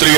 3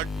1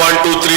1 2 3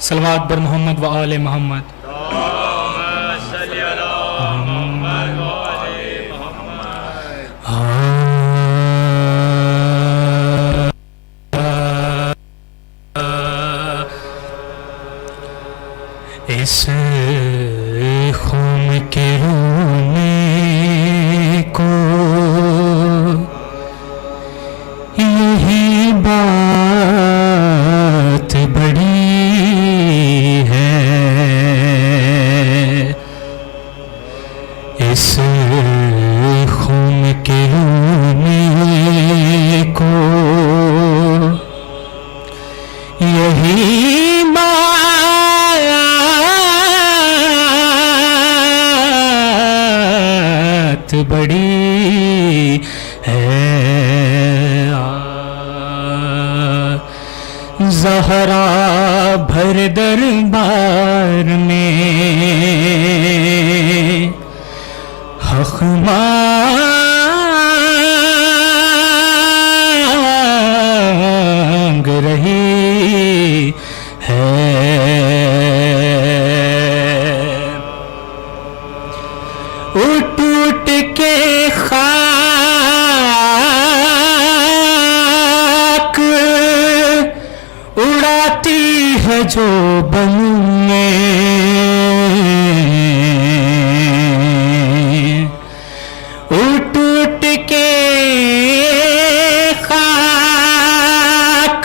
صلوات بر محمد و آل محمد. اس خون کے رونے کو یہی بات بڑی ہے، اس خون کے رونے کو یہی بات بڑی ہے. زہرا بھر دربار میں حق مانگ رہی ہے. اٹھ اٹھ کے خاک اڑاتی ہے جو بن میں، اٹھ اٹھ کے خاک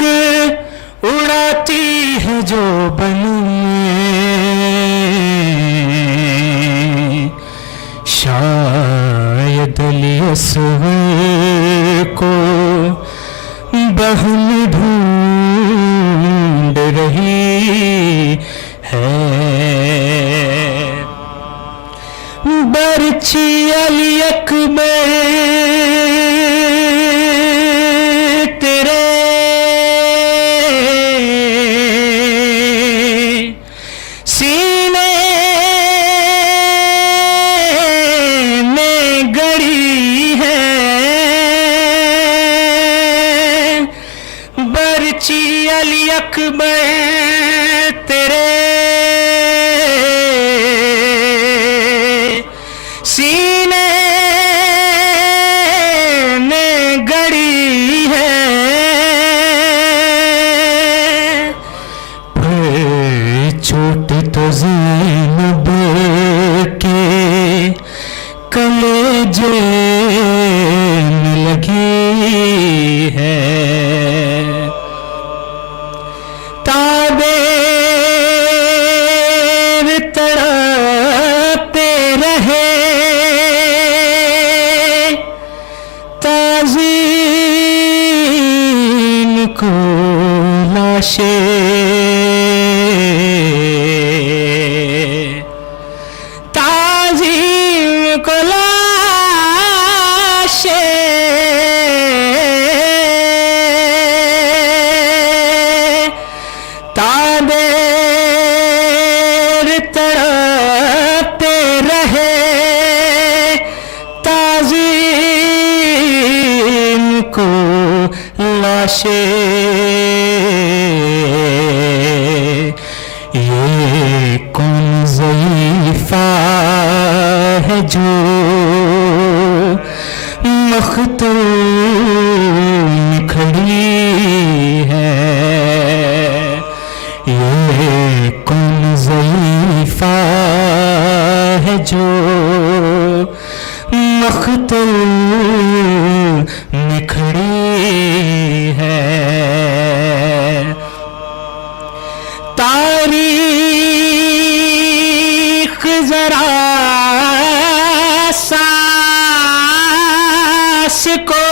اڑاتی ہے جو بن میں. شاید علی اصغر کو بہن ڈھونڈ رہی ہے. برچی علی اکبر تیرے سینے میں گڑی ہے. برچی علی اکبر تیرے سینے میں گڑی ہے. پھر چوٹ تو زینب کے کلیجے میں لگی ہے. تابیر تڑپتے رہے تعظیم کو لاشیں، تعظیم کو لاشیں تابیر تڑپتے رہے تعظیم کو لاشیں. یہ کون ضعیفہ ہے جو مختون کھڑی ہے. یہ کون ضعیفہ ہے جو مختون میں کھڑی ہے. تاریخ ذرا سانس کو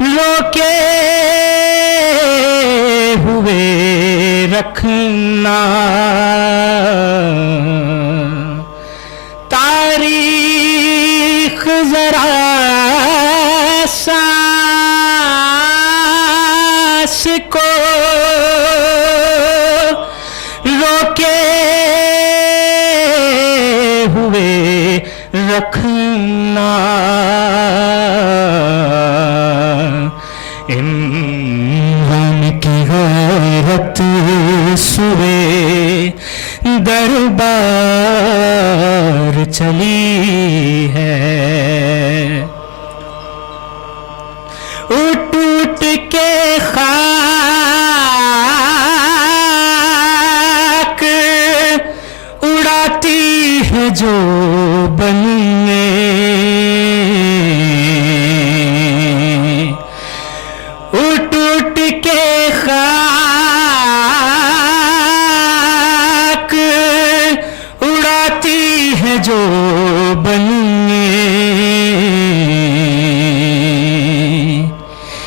روکے ہوئے رکھنا. تاریخ ذرا سانس کو روکے ہوئے رکھنا. دربار چلی ہے، اٹھ اٹھ کے خاک اڑاتی ہے جو بننے، اٹھ اٹھ کے خاک اڑاتی ہے جو بننے،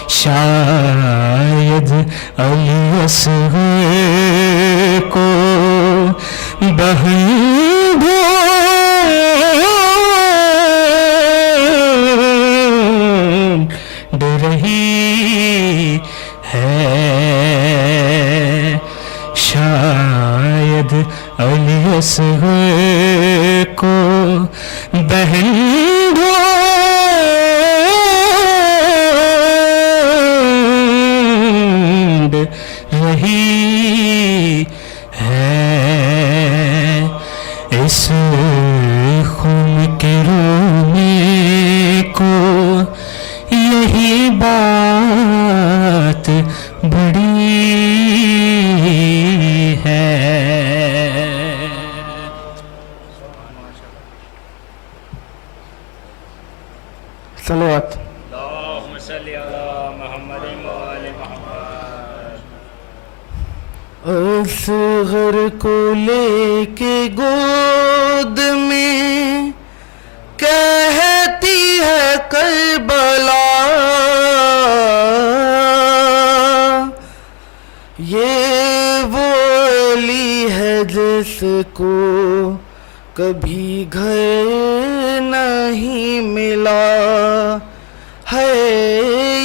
شاید علی اصغر کو بہن ڈھونڈ رہی ہے، شاید علی اصغر کو بہن ڈھونڈ رہی ہے، اس خون کے رونے کو یہی بات بڑی ہے۔ صلوات۔ اللہم صلی علی محمد وآل محمد۔ اصغر کو لے کے گود میں کہتی ہے کربلا، یہ وہ علی ہے جس کو کبھی گھر نہیں ملا ہے،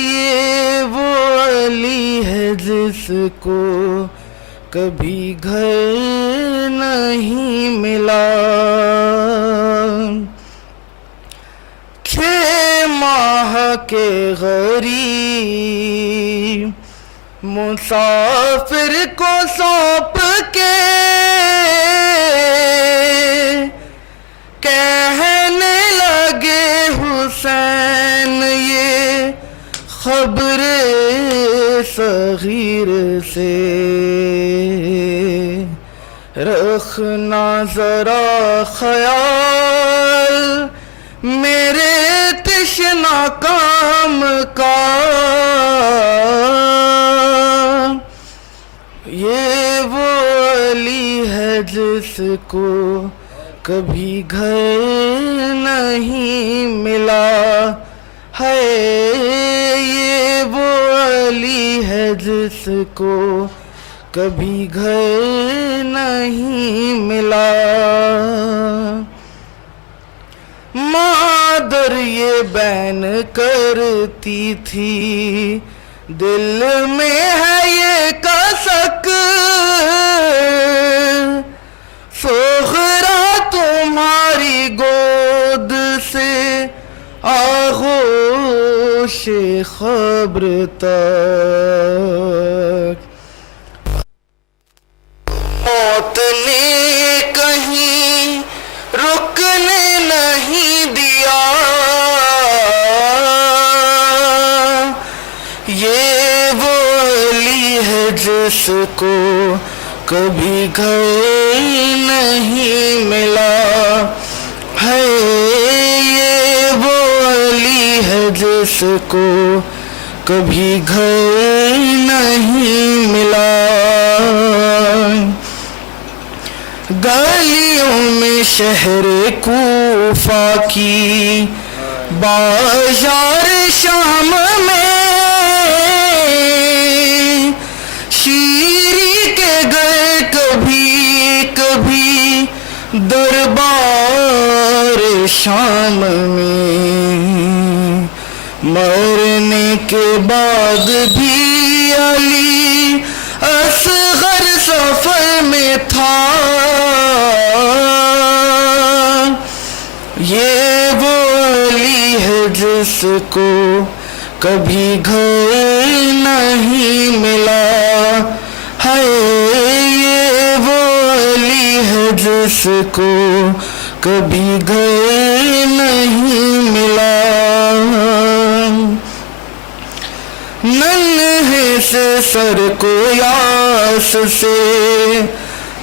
یہ وہ علی ہے جس کو کبھی گھر نہیں ملا، 6 ماہ کے غریب مسافر کو سونپ کے کہنے لگے حسین یہ خبر صغیر سے رکھنا ذرا خیال میرے تشنا کام کا، یہ وہ علی ہے جس کو کبھی گھر نہیں ملا ہے، یہ وہ علی ہے جس کو کبھی گھر نہیں ملا، مادر یہ بین کرتی تھی دل میں ہے یہ کسک، سغرا تمہاری گود سے آغوش خبر تک، موت نے کہیں رکنے نہیں دیا، یہ وہ علی ہے جس کو کبھی گھر نہیں ملا ہے، یہ وہ علی ہے جس کو کبھی گھر نہیں ملا، گلیوں میں شہر کوفہ کی بازار شام میں شیری کے گئے کبھی کبھی دربار شام میں، مرنے کے بعد بھی علی اصغر سفر میں تھا، یہ وہ علی ہے جس کو کبھی گھر نہیں ملا ہے، یہ وہ علی ہے جس کو کبھی گھر نہیں ملا، ننھے سے سر کو یاس سے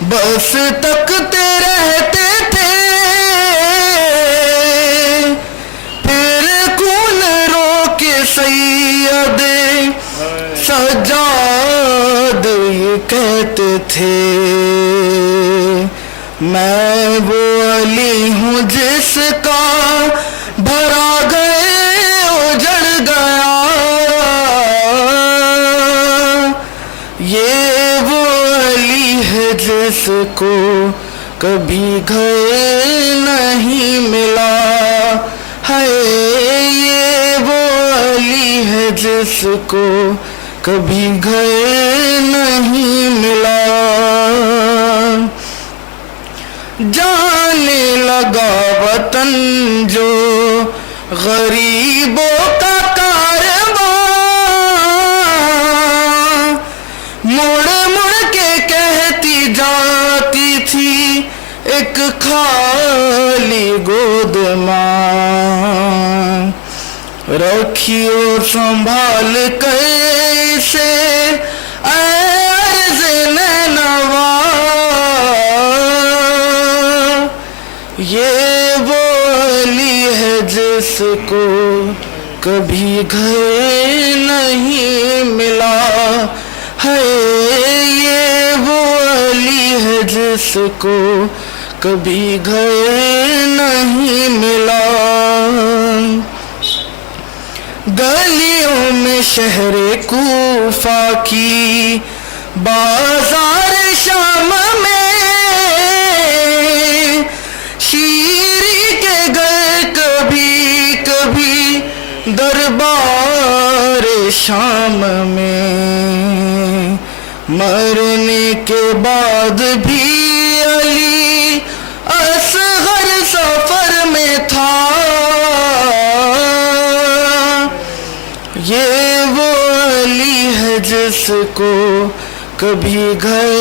بس تکتے رہتے تھے، پھر کون رو کے سید سجاد یہ کہتے تھے، میں وہ علی ہوں جس کا بھرا گئے اجڑ گیا، یہ وہ علی ہے جس کو کبھی گھر نہیں ملا، ہے یہ وہ علی ہے جس کو کبھی گھر نہیں ملا، جانے لگا وطن جو غریبوں کا کارواں، مڑ مڑ کے کہتی جاتی تھی ایک خالی گود ماں، رکھیو سنبھال کر اسے عرض نینوا، یہ وہ علی ہے جس کو کبھی گھر نہیں ملا، ہے یہ وہ علی ہے جس کو کبھی گھر نہیں ملا، گلیوں میں شہر کوفہ کی بازار شام میں، شیری کے گھر کبھی کبھی دربار شام میں، مرنے کے بعد بھی علی اصغر سفر میں تھا، یہ وہ علی ہے جس کو کبھی گھر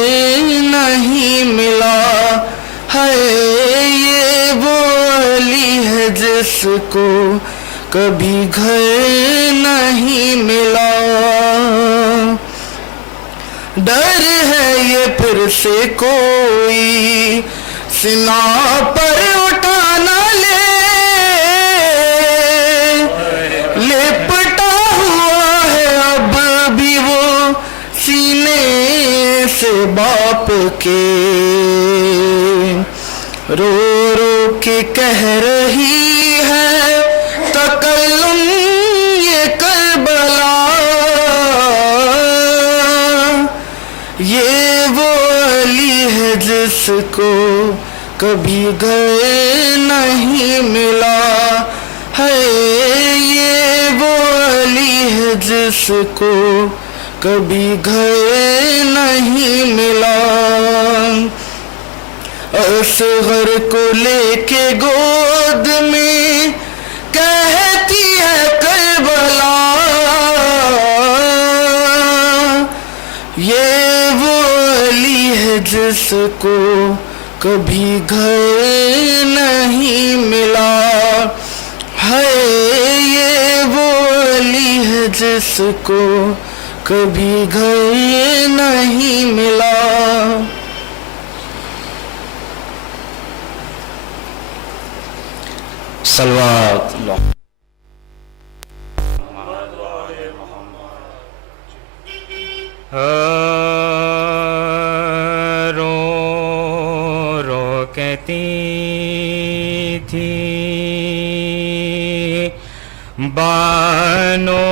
نہیں ملا، ہے یہ وہ علی ہے جس کو کبھی گھر نہیں ملا، ڈر ہے یہ پھر سے کوئی سنا پر اٹھا نہ لے، لپٹا ہوا ہے اب بھی وہ سینے سے باپ کے، رو رو کے کہہ رہی ہے تکلم یہ کربلا، یہ وہ علی ہے جس کو کبھی گھر نہیں ملا، ہے یہ وہ علی ہے جس کو کبھی گھر نہیں ملا، اصغر کو لے کے گود میں کہتی ہے کربلا، یہ وہ علی ہے جس کو کبھی گھر نہیں ملا، ہے یہ وہ علی ہے جس کو کبھی گھر نہیں ملا۔ صلوات اللہ۔ رو رو کہتی تھی بانو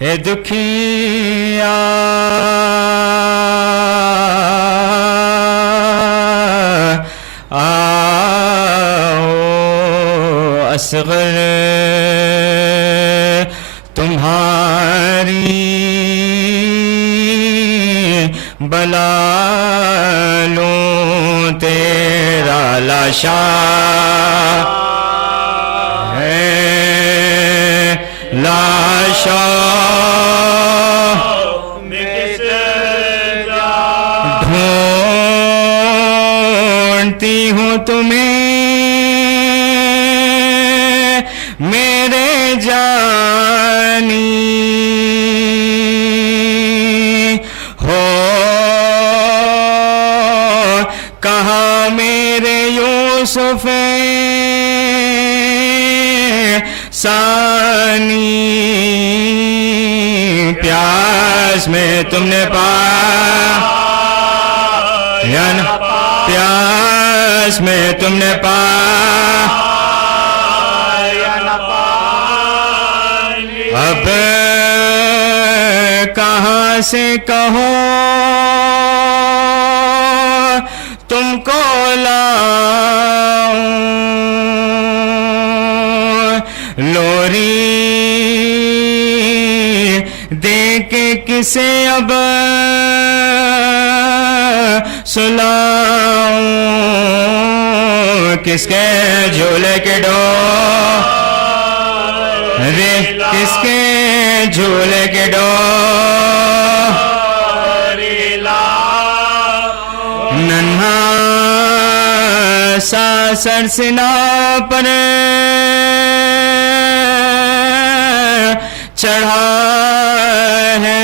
اے دکھیا آؤ اصغر تمہاری بلا لوں تیرا لاشا ہے لاشا تمہیں میرے جانی ہو کہاں میرے یوسف ثانی پیاس میں تم نے پایا نا پیاس میں تم نے پایا اب کہاں سے کہو تم کو لاؤں لوری دے کے کسے اب سلاؤں کس کے جھولے کے ڈورے کس کے جھولے کے ڈورے ننھا سا سر سنا پر چڑھا ہے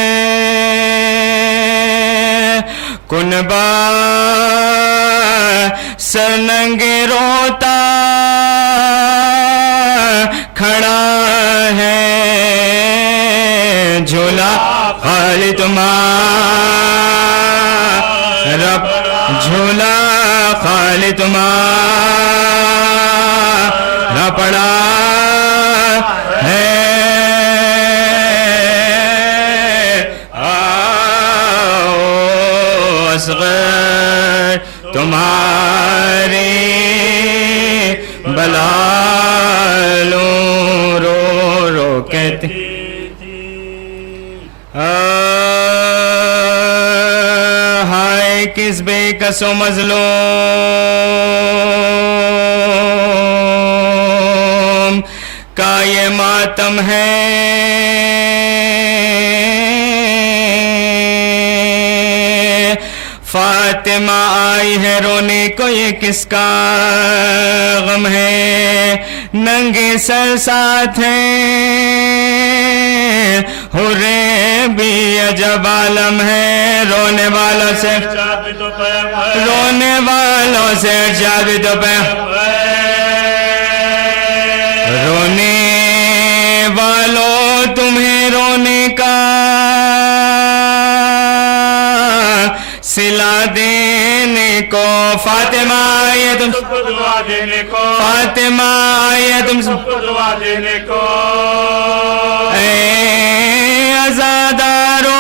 کنبا سرنگے روتا کھڑا ہے جھولا خالی تمہارا جھولا خالی تمہارا پڑا ہے اصغر تمہاری بلا لوں رو رو کہتے ہائے کس بے کس و مظلوم کا یہ ماتم ہے فاطمہ آئی ہے رونے کو یہ کس کا غم ہے ننگے سر ساتھ ہیں ہرے بھی عجب عالم ہے رونے والوں سے جاب تو رونے والوں تمہیں رونے کا سلا دینے کو فاطمہ آئیے تم سب کو دعا دینے کو فاطمہ آئیے تم سب کو دعا دینے کو اے عزادارو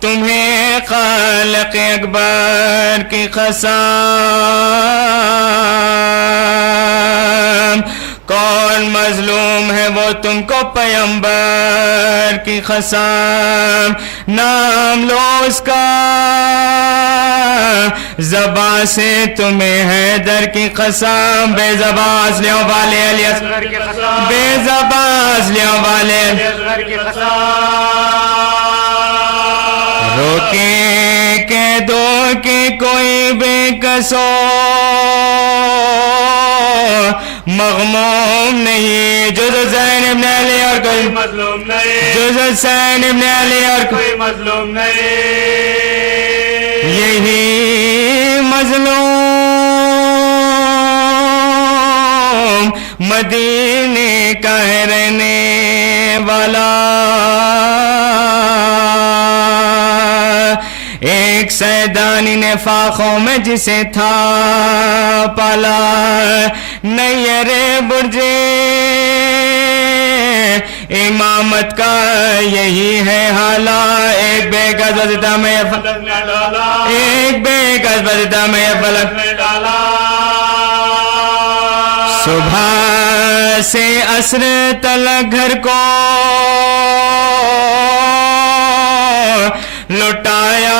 تمہیں خالق اکبر کی قسم کون مظلوم ہے وہ تم کو پیغمبر کی قسم نام لو اس کا زباں سے تمہیں حیدر کی قسم بے زباں اسلیوں والے علی اصغر کی قسم بے زباں اسلیوں والے علی اصغر کی قسم روکے کہ دو کہ کوئی بے کسو مغموم نہیں جز حسین ابن علی اور کوئی مظلوم نہیں جز حسین ابن علی اور کوئی مظلوم نہیں یہی مظلوم مدینے کا ہے رہنے والا ایک سیدانی نے فاخوں میں جسے تھا پالا نیر برجے امامت کا یہی ہے حالہ ایک بے گز وزدہ میں ایک بے گز وزدہ میں فلک صبح سے عصر تلک گھر کو لٹایا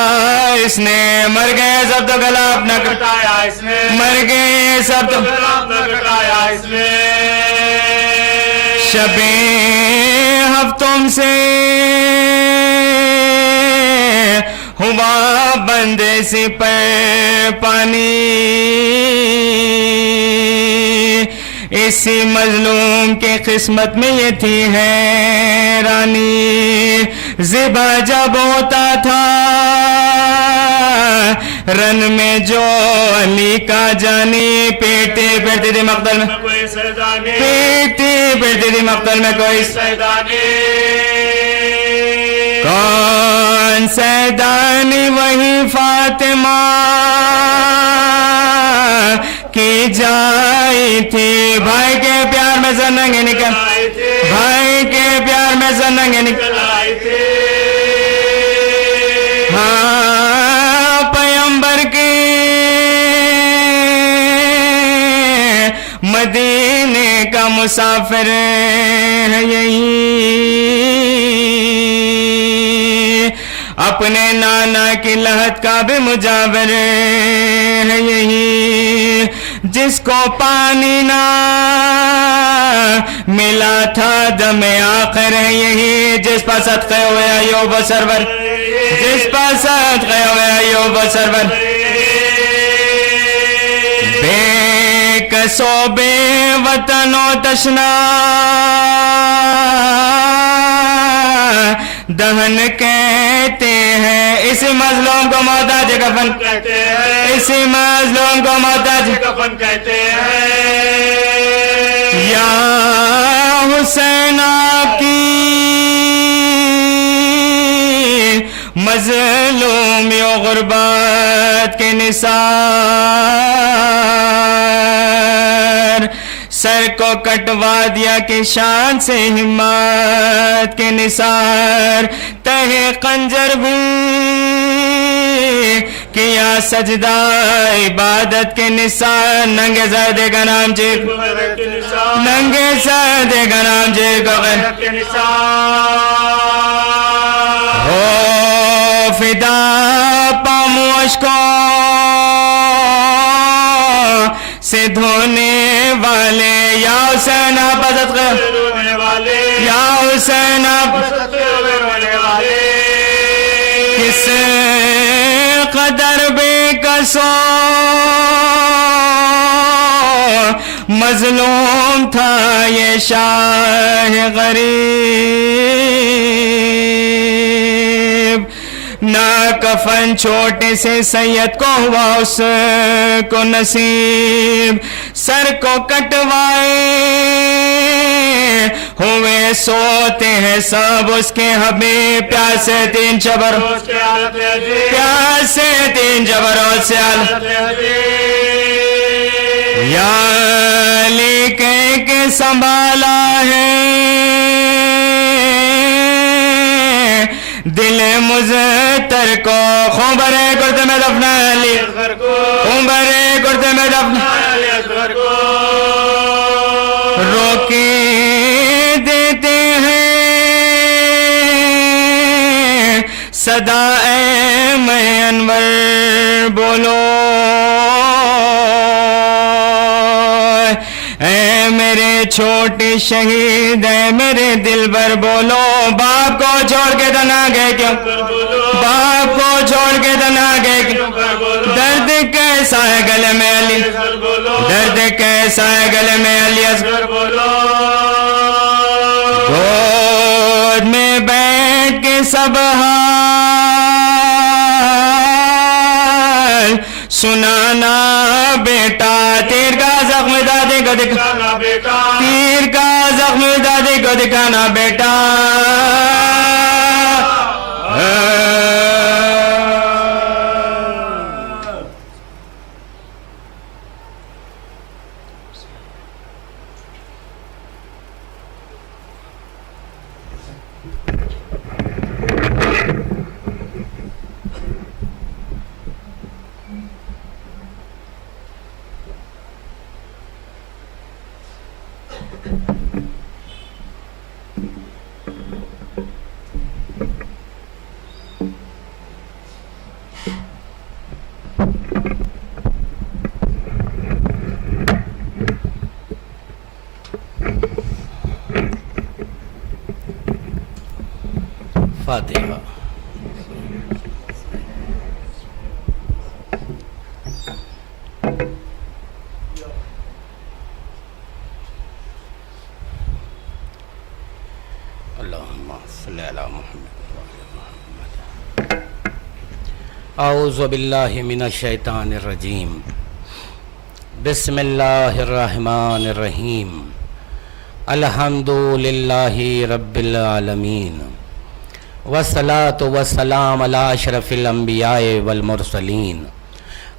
اس نے مر گئے سب تو گلا اپنا کٹایا اس نے مر گئے سب تو گلا اپنا کٹایا اس نے شبیں ہفتوں سے ہوا بندے سی پر پانی، اسی مظلوم کی قسمت میں یہ تھی حیرانی، ذبح جب ہوتا تھا رن میں جو علی کا جانی، پیٹی پیٹی تھی مقتل میں کوئی سیدانی، پیٹی پیٹی تھی مقتل میں کوئی سیدانی، کون سیدانی؟ وہی فاطمہ کی جائی تھی، بھائی کے پیار میں زنگیں نکل، بھائی کے پیار میں زنگیں نکل آئی تھی، ہاں پیغمبر کے مدینے کا مسافر ہے یہی، اپنے نانا کی لحد کا بھی مجاور ہے یہی، جس کو پانی نہ ملا تھا دم آخر ہے یہی، جس پر صدقے ہوئے ایوب و سرور، جس پر صدقے ہوئے ایوب و سرور، بے کسو بے وطن و تشنا دہن کہتے ہیں، اسی مظلوم کو محتاج کفن کہتے ہیں، اسی مظلوم کو محتاج کفن کہتے ہیں، یا حسین آپ کی مظلومی و غربت کے نثار، سر کو کٹوا دیا کہ شان سے ہمت کے نثار، تہے خنجر بھی کیا سجدہ عبادت کے نثار، ننگے زردے کا نام جی ننگے زردے کا نام جی کو کے نثار، ہو فدا پامو اشکوں سے دھونے والے، یا حسین آپ عزت کر، رونے والے، یا حسین آپ رونے والے، کس قدر بے کسو مظلوم تھا یہ شاہ غریب، نہ کفن چھوٹے سے سید کو ہوا اس کو نصیب، سر کو کٹوائے ہوئے سوتے ہیں سب اس کے حبیب، پیاسے تین جبر اس کے حالت عجیب، پیاسے تین جبروں سے یا علی کہہ کے سنبھالا ہے دل مزتر کو، خنبر گرد میں دفنا علی، خنبر گرد میں دفنا روکے دیتے ہیں صدا اے میں انور بولو، اے میرے چھوٹے شہید، اے میرے دلبر بولو، باپ کو چھوڑ کے دنا گئے کیوں، باپ کو چھوڑ کے دنا گئے کیوں، درد کیسا ہے گلے میں علی، درد کیسا ہے گلے میں علی اصغر، گود میں بیٹھ کے سب حال سنانا بیٹا، تیر کا زخم دادی کو دکھانا بیٹا، تیر کا زخم دادی کو دکھانا بیٹا، فاتحہ۔ اعوذ باللہ من الشیطان الرجیم بسم اللہ الرحمن الرحیم الحمد للہ رب العالمین والصلاة والسلام علی اشرف الانبیاء والمرسلین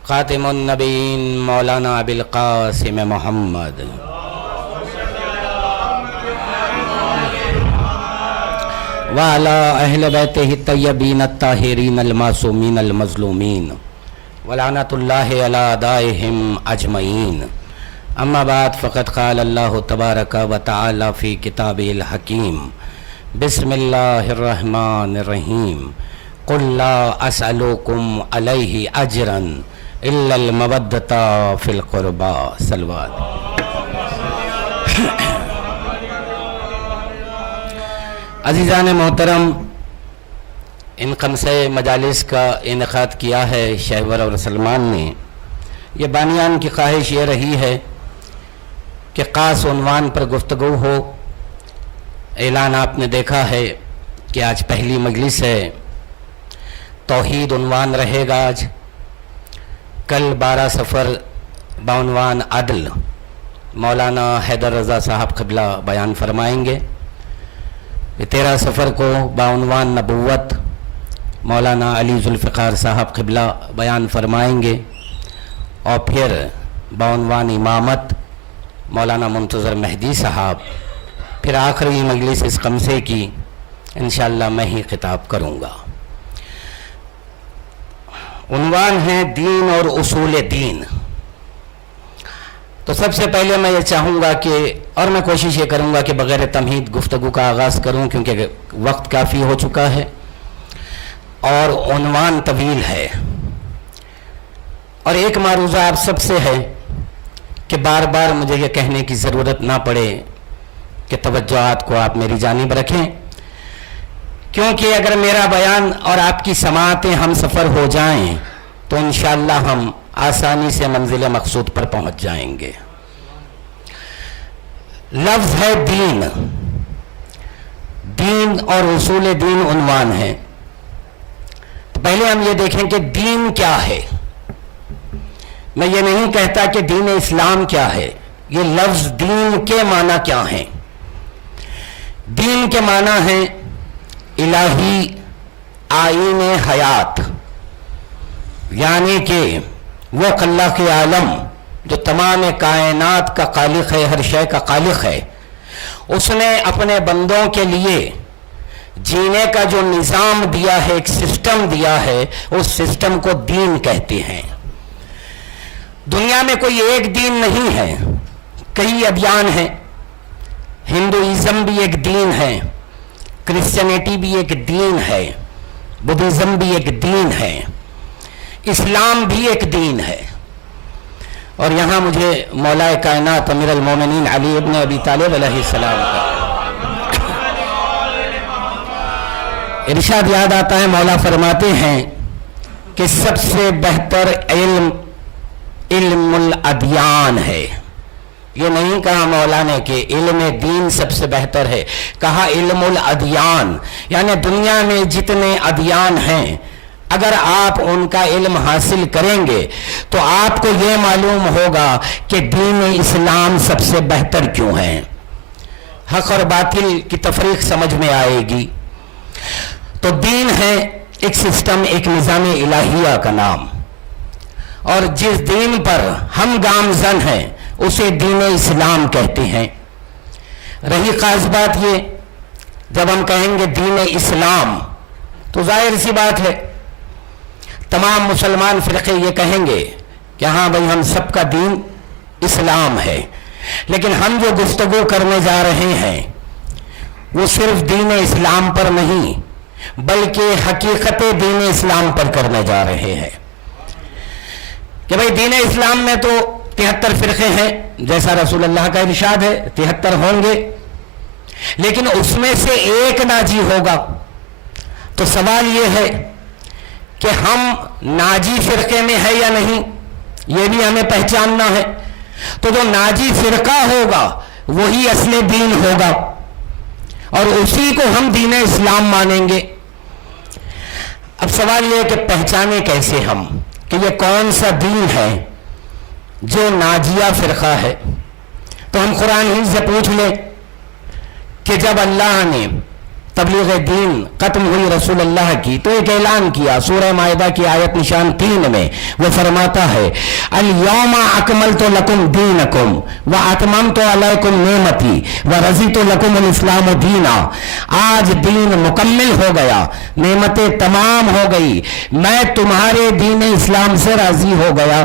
خاتم النبیین مولانا ابی القاسم محمد وعلى اہل بیتہ الطیبین الطاہرین المعصومین المظلومین ولعنۃ اللہ علی اعدائہم اجمعین اما بعد فقد قال اللہ تبارک و تعالی فی کتابہ الحکیم بسم اللہ الرحمن الرحیم قل لا اسألکم علیہ اجرا الا المودۃ فی القربى صلوات. عزیزان محترم، ان خمسہ مجالس کا انعقاد کیا ہے شہور اور سلمان نے. یہ بانیان کی خواہش یہ رہی ہے کہ خاص عنوان پر گفتگو ہو. اعلان آپ نے دیکھا ہے کہ آج پہلی مجلس ہے. توحید عنوان رہے گا آج. کل 12 صفر بعنوان عدل مولانا حیدر رضا صاحب قبلہ بیان فرمائیں گے. 13 صفر کو بعنوان نبوت مولانا علی ذوالفقار صاحب قبلہ بیان فرمائیں گے. اور پھر بعنوان امامت مولانا منتظر مہدی صاحب. پھر آخری مجلس اس خمسے کی انشاءاللہ میں ہی خطاب کروں گا. عنوان ہے دین اور اصول دین. تو سب سے پہلے میں یہ چاہوں گا کہ، اور میں کوشش یہ کروں گا کہ بغیر تمہید گفتگو کا آغاز کروں کیونکہ وقت کافی ہو چکا ہے اور عنوان طویل ہے. اور ایک معروضہ آپ سب سے ہے کہ بار بار مجھے یہ کہنے کی ضرورت نہ پڑے کہ توجہات کو آپ میری جانب رکھیں، کیونکہ اگر میرا بیان اور آپ کی سماعتیں ہم سفر ہو جائیں تو انشاءاللہ ہم آسانی سے منزل مقصود پر پہنچ جائیں گے. لفظ ہے دین. دین اور اصول دین عنوان ہے. تو پہلے ہم یہ دیکھیں کہ دین کیا ہے. میں یہ نہیں کہتا کہ دین اسلام کیا ہے. یہ لفظ دین کے معنی کیا ہیں؟ دین کے معنی ہے الہی آئین حیات، یعنی کہ وہ اللہ کے عالم جو تمام کائنات کا خالق ہے، ہر شے کا خالق ہے، اس نے اپنے بندوں کے لیے جینے کا جو نظام دیا ہے، ایک سسٹم دیا ہے، اس سسٹم کو دین کہتے ہیں. دنیا میں کوئی ایک دین نہیں ہے، کئی ادیان ہیں. ہندوازم بھی ایک دین ہے، کرسچینٹی بھی ایک دین ہے، بدھزم بھی ایک دین ہے، اسلام بھی ایک دین ہے. اور یہاں مجھے مولا کائنات امیر المومنین علی ابن ابی طالب علیہ السلام کا ارشاد یاد آتا ہے. مولا فرماتے ہیں کہ سب سے بہتر علم علم الادیان ہے. یہ نہیں کہا مولا نے کہ علم دین سب سے بہتر ہے، کہا علم الادیان، یعنی دنیا میں جتنے ادیان ہیں اگر آپ ان کا علم حاصل کریں گے تو آپ کو یہ معلوم ہوگا کہ دین اسلام سب سے بہتر کیوں ہے. حق اور باطل کی تفریق سمجھ میں آئے گی. تو دین ہے ایک سسٹم، ایک نظام الہیہ کا نام، اور جس دین پر ہم گامزن ہیں اسے دین اسلام کہتے ہیں. رہی خاص بات یہ، جب ہم کہیں گے دین اسلام تو ظاہر سی بات ہے تمام مسلمان فرقے یہ کہیں گے کہ ہاں بھائی ہم سب کا دین اسلام ہے. لیکن ہم جو گفتگو کرنے جا رہے ہیں وہ صرف دین اسلام پر نہیں بلکہ حقیقت دین اسلام پر کرنے جا رہے ہیں. کہ بھائی دین اسلام میں تو 73 فرقے ہیں جیسا رسول اللہ کا ارشاد ہے، 73 ہوں گے، لیکن اس میں سے ایک ناجی ہوگا. تو سوال یہ ہے کہ ہم ناجی فرقے میں ہے یا نہیں، یہ بھی ہمیں پہچاننا ہے. تو جو ناجی فرقہ ہوگا وہی اصل دین ہوگا اور اسی کو ہم دین اسلام مانیں گے. اب سوال یہ ہے کہ پہچانے کیسے ہم کہ یہ کون سا دین ہے جو ناجیہ فرقہ ہے؟ تو ہم قرآن ہی سے پوچھ لیں کہ جب اللہ نے تبلیغ دین ختم ہوئی رسول اللہ کی تو ایک اعلان کیا سورہ مائدہ کی آیت نشان 3 میں، وہ فرماتا ہے الیوم اکملت لکم دینکم واتممت علیکم نعمتی ورضیت لکم الاسلام دینا، آج دین مکمل ہو گیا، نعمتیں تمام ہو گئی، میں تمہارے دین اسلام سے راضی ہو گیا۔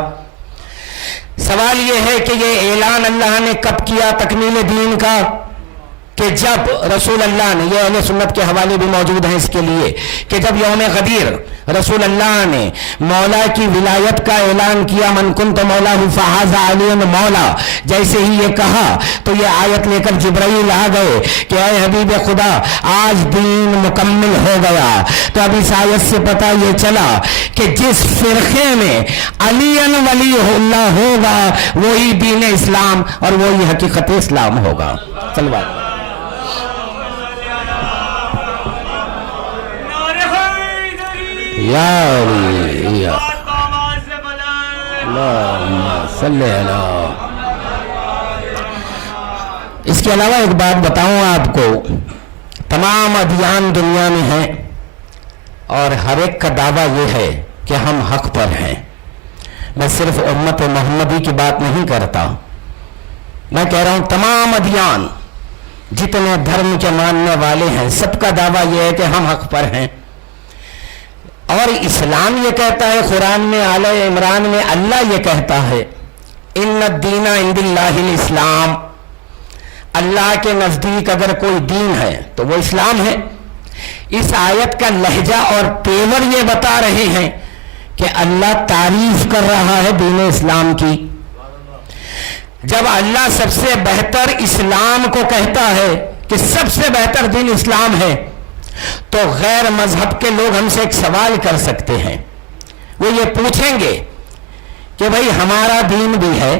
سوال یہ ہے کہ یہ اعلان اللہ نے کب کیا تکمیل دین کا؟ کہ جب رسول اللہ نے، یہ اہل سنت کے حوالے بھی موجود ہیں اس کے لیے، کہ جب یوم غدیر رسول اللہ نے مولا کی ولایت کا اعلان کیا، من کنت مولا فہذا علی مولا، جیسے ہی یہ کہا تو یہ آیت لے کر جبرائیل آ گئے کہ اے حبیب خدا آج دین مکمل ہو گیا۔ تو اب اس آیت سے پتہ یہ چلا کہ جس فرقے میں علی ولی اللہ ہوگا وہی دین اسلام اور وہی حقیقت اسلام ہوگا۔ صلوات یا علی یا اللہم صلی علی۔ اس کے علاوہ ایک بات بتاؤں آپ کو، تمام ادیان دنیا میں ہیں اور ہر ایک کا دعویٰ یہ ہے کہ ہم حق پر ہیں۔ میں صرف امت محمدی کی بات نہیں کرتا، میں کہہ رہا ہوں تمام ادیان جتنے دھرم کے ماننے والے ہیں سب کا دعویٰ یہ ہے کہ ہم حق پر ہیں۔ اور اسلام یہ کہتا ہے قرآن میں آل عمران میں اللہ یہ کہتا ہے ان الدین عند اللہ الاسلام، اللہ کے نزدیک اگر کوئی دین ہے تو وہ اسلام ہے۔ اس آیت کا لہجہ اور تیور یہ بتا رہے ہیں کہ اللہ تعریف کر رہا ہے دین اسلام کی۔ جب اللہ سب سے بہتر اسلام کو کہتا ہے کہ سب سے بہتر دین اسلام ہے تو غیر مذہب کے لوگ ہم سے ایک سوال کر سکتے ہیں، وہ یہ پوچھیں گے کہ بھائی ہمارا دین بھی ہے،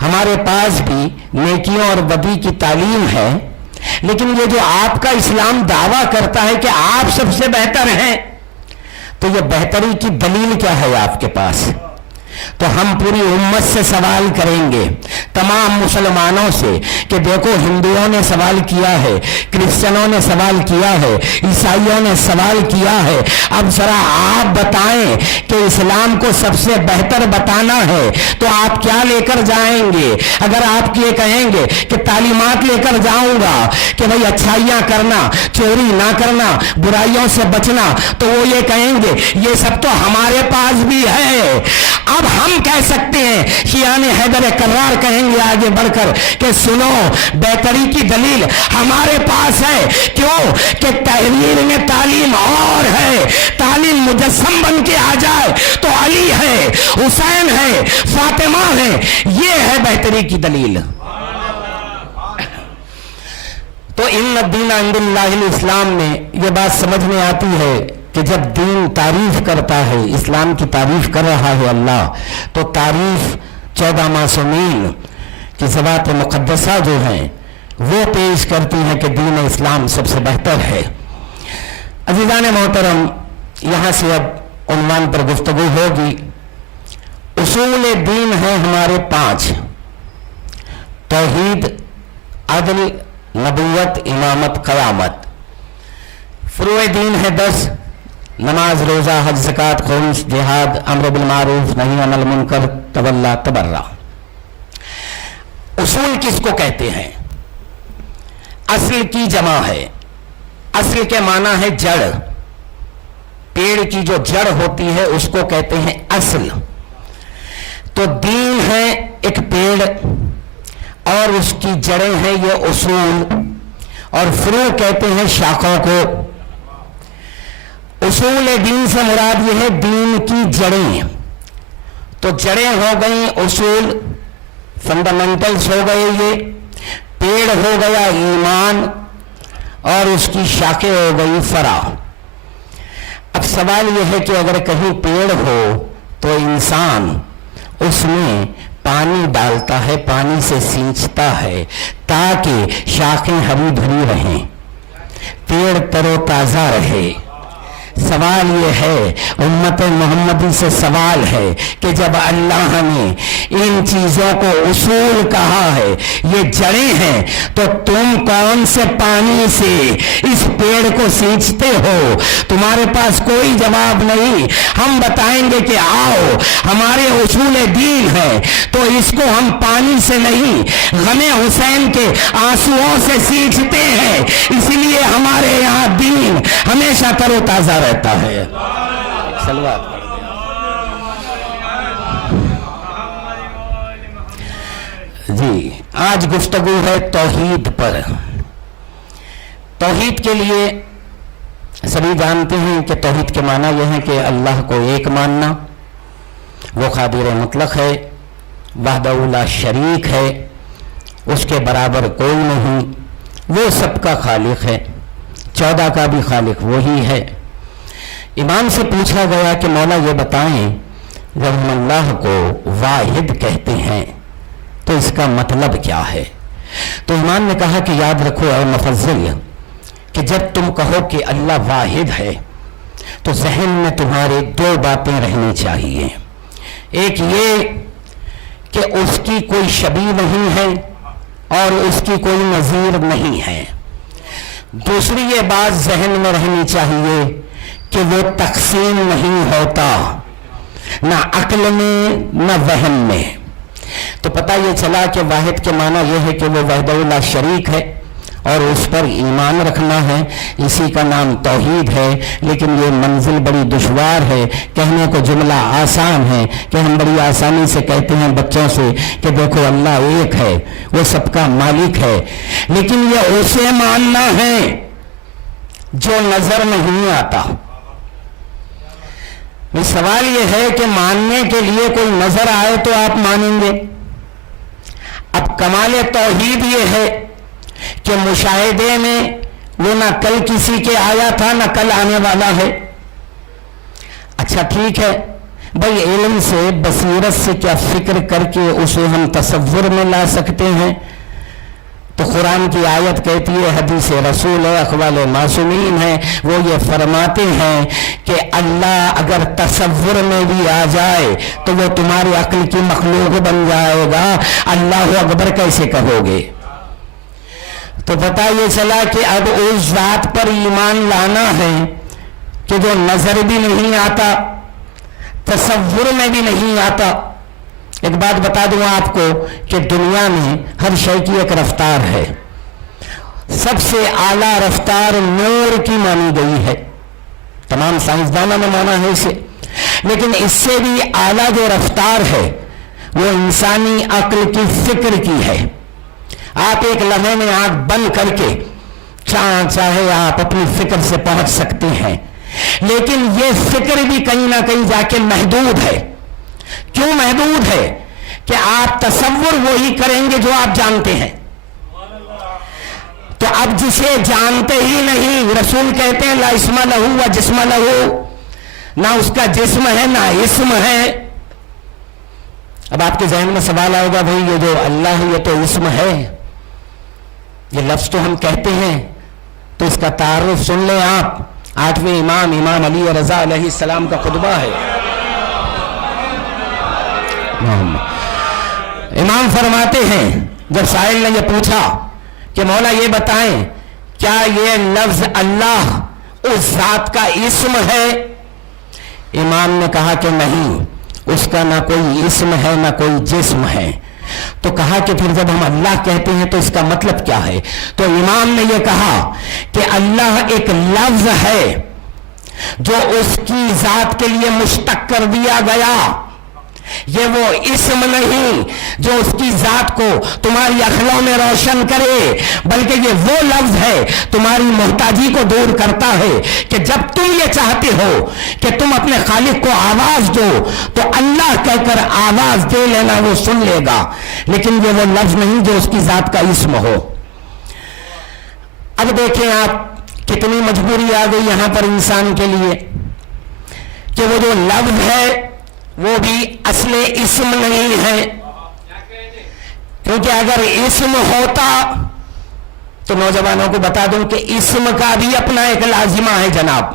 ہمارے پاس بھی نیکیوں اور بدی کی تعلیم ہے، لیکن یہ جو آپ کا اسلام دعویٰ کرتا ہے کہ آپ سب سے بہتر ہیں، تو یہ بہتری کی دلیل کیا ہے آپ کے پاس؟ تو ہم پوری امت سے سوال کریں گے، تمام مسلمانوں سے، کہ دیکھو ہندوؤں نے سوال کیا ہے، کرسچنوں نے سوال کیا ہے، عیسائیوں نے سوال کیا ہے، اب ذرا آپ بتائیں کہ اسلام کو سب سے بہتر بتانا ہے تو آپ کیا لے کر جائیں گے؟ اگر آپ یہ کہیں گے کہ تعلیمات لے کر جاؤں گا کہ بھئی اچھائیاں کرنا، چوری نہ کرنا، برائیوں سے بچنا، تو وہ یہ کہیں گے یہ سب تو ہمارے پاس بھی ہے۔ اب ہم کہہ سکتے ہیں، شیعان حیدر کرار کہیں گے آگے بڑھ کر کہ سنو بہتری کی دلیل ہمارے پاس ہے، کیوں کہ تحریر میں تعلیم اور ہے، تعلیم مجسم بن کے آ جائے تو علی ہے، حسین ہے، فاطمہ ہے، یہ ہے بہتری کی دلیل۔ تو ان الدین عند اللہ الاسلام میں یہ بات سمجھ میں آتی ہے کہ جب دین تعریف کرتا ہے، اسلام کی تعریف کر رہا ہے اللہ، تو تعریف 14 معصومین کی ذوات مقدسہ جو ہیں وہ پیش کرتی ہیں کہ دین اسلام سب سے بہتر ہے۔ عزیزان محترم، یہاں سے اب عنوان پر گفتگو ہوگی۔ اصول دین ہیں ہمارے 5: توحید، عدل، نبوت، امامت، قیامت۔ فروع دین ہے 10: نماز، روزہ، حج، زکوٰۃ، خمس، جہاد، امر بالمعروف، نہی عن المنکر، تولا، تبرع۔ اصول کس کو کہتے ہیں؟ اصل کی جمع ہے۔ اصل کے معنی ہے جڑ، پیڑ کی جو جڑ ہوتی ہے اس کو کہتے ہیں اصل۔ تو دین ہے ایک پیڑ اور اس کی جڑیں ہیں یہ اصول، اور فروع کہتے ہیں شاخوں کو۔ اصول دین سے مراد یہ ہے دین کی جڑیں۔ تو جڑیں ہو گئیں اصول، فنڈامنٹلز ہو گئے، یہ پیڑ ہو گیا ایمان، اور اس کی شاخیں ہو گئی فرع۔ اب سوال یہ ہے کہ اگر کہیں پیڑ ہو تو انسان اس میں پانی ڈالتا ہے، پانی سے سینچتا ہے تاکہ شاخیں ہری بھری رہیں، پیڑ تر و تازہ رہے۔ سوال یہ ہے، امت محمدی سے سوال ہے کہ جب اللہ نے ان چیزوں کو اصول کہا ہے، یہ جڑیں ہیں، تو تم کون سے پانی سے اس پیڑ کو سینچتے ہو؟ تمہارے پاس کوئی جواب نہیں۔ ہم بتائیں گے کہ آؤ، ہمارے اصول دین ہے، تو اس کو ہم پانی سے نہیں، غم حسین کے آنسوؤں سے سینچتے ہیں، اس لیے ہمارے یہاں دین ہمیشہ تر و تازہ رہتا ہے۔ صلوات پڑھتے ہیں۔ جی، آج گفتگو ہے توحید پر۔ توحید کے لیے سبھی جانتے ہیں کہ توحید کے معنی یہ ہے کہ اللہ کو ایک ماننا، وہ قادر مطلق ہے، وحدہ لا شریک ہے، اس کے برابر کوئی نہیں، وہ سب کا خالق ہے، 14 کا بھی خالق وہی ہے۔ امام سے پوچھا گیا کہ مولا یہ بتائیں، جب ہم اللہ کو واحد کہتے ہیں تو اس کا مطلب کیا ہے؟ تو امام نے کہا کہ یاد رکھو اے مفضل کہ جب تم کہو کہ اللہ واحد ہے تو ذہن میں تمہارے 2 باتیں رہنی چاہیے۔ ایک یہ کہ اس کی کوئی شبیہ نہیں ہے اور اس کی کوئی نظیر نہیں ہے۔ دوسری یہ بات ذہن میں رہنی چاہیے کہ وہ تقسیم نہیں ہوتا، نہ عقل میں نہ وہم میں۔ تو پتہ یہ چلا کہ واحد کے معنی یہ ہے کہ وہ وحدہ لا شریک ہے اور اس پر ایمان رکھنا ہے، اسی کا نام توحید ہے۔ لیکن یہ منزل بڑی دشوار ہے، کہنے کو جملہ آسان ہے کہ ہم بڑی آسانی سے کہتے ہیں بچوں سے کہ دیکھو اللہ ایک ہے، وہ سب کا مالک ہے، لیکن یہ اسے ماننا ہے جو نظر نہیں آتا۔ سوال یہ ہے کہ ماننے کے لیے کوئی نظر آئے تو آپ مانیں گے؟ اب کمال توحید یہ ہے کہ مشاہدے میں وہ نہ کل کسی کے آیا تھا نہ کل آنے والا ہے۔ اچھا ٹھیک ہے بھائی، علم سے بصیرت سے کیا فکر کر کے اسے ہم تصور میں لا سکتے ہیں؟ تو قرآن کی آیت کہتی ہے، حدیث رسول ہے، اقوال معصومین ہے، وہ یہ فرماتے ہیں کہ اللہ اگر تصور میں بھی آ جائے تو وہ تمہاری عقل کی مخلوق بن جائے گا۔ اللہ اکبر کیسے کہو گے؟ تو پتہ یہ چلا کہ اب اس ذات پر ایمان لانا ہے کہ جو نظر بھی نہیں آتا، تصور میں بھی نہیں آتا۔ ایک بات بتا دوں آپ کو کہ دنیا میں ہر شے کی ایک رفتار ہے، سب سے اعلیٰ رفتار نور کی مانی گئی ہے، تمام سائنسدانوں نے مانا ہے اسے، لیکن اس سے بھی اعلیٰ جو رفتار ہے وہ انسانی عقل کی فکر کی ہے۔ آپ ایک لمحے میں آنکھ بند کر کے چاہے آپ اپنی فکر سے پہنچ سکتے ہیں، لیکن یہ فکر بھی کہیں نہ کہیں جا کے محدود ہے۔ کیوں محدود ہے؟ کہ آپ تصور وہی کریں گے جو آپ جانتے ہیں۔ تو اب جسے جانتے ہی نہیں، رسول کہتے ہیں لا اسم لہو و جسم لہو، نہ اس کا جسم ہے نہ اسم ہے۔ اب آپ کے ذہن میں سوال آئے گا بھائی یہ جو اللہ ہے یہ تو اسم ہے، یہ لفظ تو ہم کہتے ہیں، تو اس کا تعارف سن لیں آپ۔ 8ویں امام علی رضا علیہ السلام کا خطبہ ہے۔ امام فرماتے ہیں، جب سائل نے یہ پوچھا کہ مولا یہ بتائیں کیا یہ لفظ اللہ اس ذات کا اسم ہے؟ امام نے کہا کہ نہیں، اس کا نہ کوئی اسم ہے نہ کوئی جسم ہے۔ تو کہا کہ پھر جب ہم اللہ کہتے ہیں تو اس کا مطلب کیا ہے؟ تو امام نے یہ کہا کہ اللہ ایک لفظ ہے جو اس کی ذات کے لیے مشتق کر دیا گیا، یہ وہ اسم نہیں جو اس کی ذات کو تمہاری اخلاق میں روشن کرے، بلکہ یہ وہ لفظ ہے تمہاری محتاجی کو دور کرتا ہے کہ جب تم یہ چاہتے ہو کہ تم اپنے خالق کو آواز دو تو اللہ کہہ کر آواز دے لینا، وہ سن لے گا، لیکن یہ وہ لفظ نہیں جو اس کی ذات کا اسم ہو۔ اب دیکھیں آپ کتنی مجبوری آ گئی یہاں پر انسان کے لیے کہ وہ جو لفظ ہے وہ بھی اصل اسم نہیں ہے، کیونکہ اگر اسم ہوتا تو نوجوانوں کو بتا دوں کہ اسم کا بھی اپنا ایک لازمہ ہے جناب،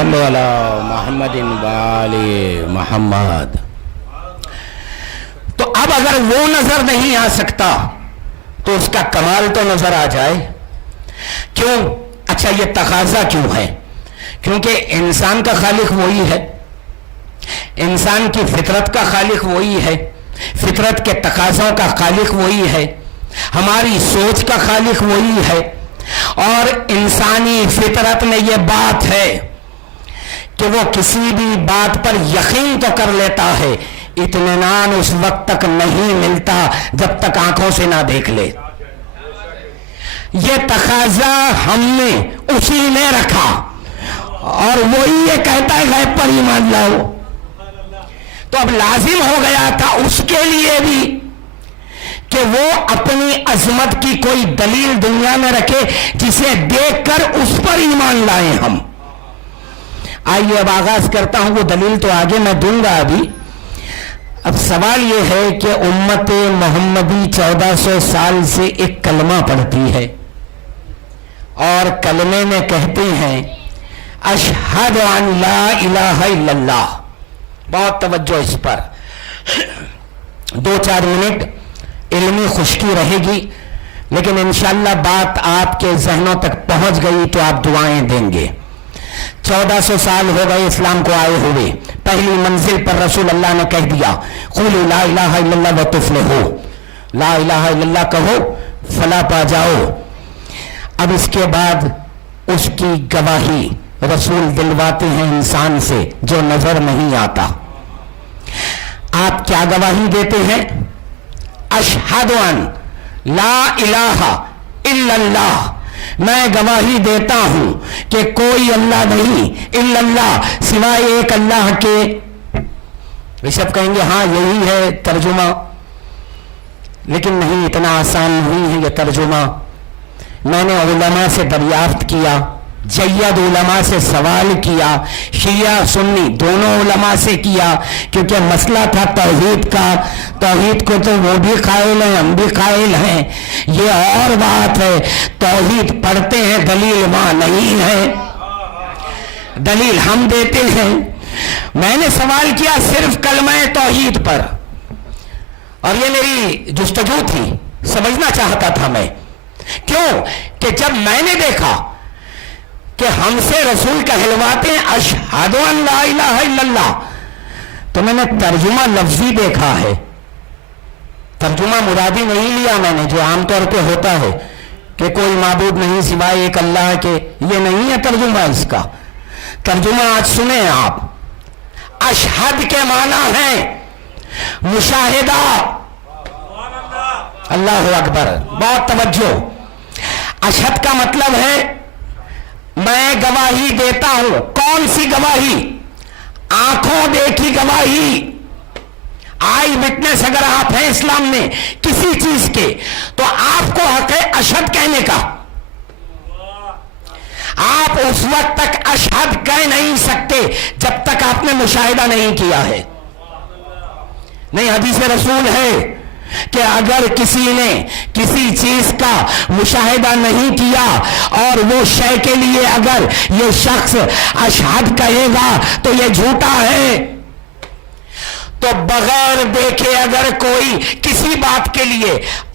صلی علی محمد والی محمد. تو اب اگر وہ نظر نہیں آ سکتا تو اس کا کمال تو نظر آ جائے. کیوں؟ اچھا یہ تقاضا کیوں ہے؟ کیونکہ انسان کا خالق وہی ہے، انسان کی فطرت کا خالق وہی ہے، فطرت کے تقاضوں کا خالق وہی ہے، ہماری سوچ کا خالق وہی ہے. اور انسانی فطرت میں یہ بات ہے کہ وہ کسی بھی بات پر یقین تو کر لیتا ہے، اطمینان اس وقت تک نہیں ملتا جب تک آنکھوں سے نہ دیکھ لے. یہ تقاضا ہم نے اسی نے رکھا اور وہی یہ کہتا ہے غیب پر ایمان لاؤ. تو اب لازم ہو گیا تھا اس کے لیے بھی کہ وہ اپنی عظمت کی کوئی دلیل دنیا میں رکھے جسے دیکھ کر اس پر ایمان لائیں ہم. آئیے اب آغاز کرتا ہوں. وہ دلیل تو آگے میں دوں گا ابھی. اب سوال یہ ہے کہ امت محمدی 1400 سال سے ایک کلمہ پڑھتی ہے اور کلمے میں کہتے ہیں اشہد ان لا الہ الا اللہ. بہت توجہ اس پر. 2-4 منٹ علمی خشکی رہے گی، لیکن انشاءاللہ بات آپ کے ذہنوں تک پہنچ گئی تو آپ دعائیں دیں گے. 1400 سال ہو گئے اسلام کو آئے ہوئے. پہلی منزل پر رسول اللہ نے کہہ دیا قولوا لا الہ الا اللہ وتفلحوا، لا الہ الا اللہ کہو فلاح پا جاؤ. اب اس کے بعد اس کی گواہی رسول دلواتے ہیں انسان سے جو نظر نہیں آتا. آپ کیا گواہی دیتے ہیں؟ اشہد ان لا الہ الا اللہ، میں گواہی دیتا ہوں کہ کوئی اللہ نہیں الا اللہ، سوائے ایک اللہ کے. وہ سب کہیں گے ہاں یہی ہے ترجمہ، لیکن نہیں، اتنا آسان نہیں ہے یہ ترجمہ. میں نے علماء سے دریافت کیا، جید علماء سے سوال کیا، شیعہ سنی دونوں علماء سے کیا، کیونکہ مسئلہ تھا توحید کا. توحید کو تو وہ بھی قائل ہیں، ہم بھی قائل ہیں. یہ اور بات ہے توحید پڑھتے ہیں، دلیل وہاں نہیں ہے، دلیل ہم دیتے ہیں. میں نے سوال کیا صرف کلمہ توحید پر، اور یہ میری جستجو تھی، سمجھنا چاہتا تھا میں. کیوں کہ جب میں نے دیکھا کہ ہم سے رسول کہلواتے ہیں اشہد ان لا الہ الا اللہ، تو میں نے ترجمہ لفظی دیکھا ہے. ترجمہ مرادی نہیں لیا میں نے جو عام طور پہ ہوتا ہے کہ کوئی معبود نہیں سوائے ایک اللہ کے. یہ نہیں ہے ترجمہ اس کا. ترجمہ آج سنیں آپ. اشہد کے معنی ہے مشاہدہ. اللہ اکبر، بہت توجہ. اشہد کا مطلب ہے میں گواہی دیتا ہوں. کون سی گواہی؟ آنکھوں دیکھی گواہی. آئی وٹنس اگر آپ ہیں اسلام میں کسی چیز کے تو آپ کو حق ہے اشہد کہنے کا. آپ اس وقت تک اشہد کہہ نہیں سکتے جب تک آپ نے مشاہدہ نہیں کیا ہے. نہیں، حدیث رسول ہے کہ اگر کسی نے کسی چیز کا مشاہدہ نہیں کیا اور وہ شے کے لیے اگر یہ شخص اشہد کہے گا تو یہ جھوٹا ہے. تو بغیر دیکھے اگر کوئی کسی بات کے لیے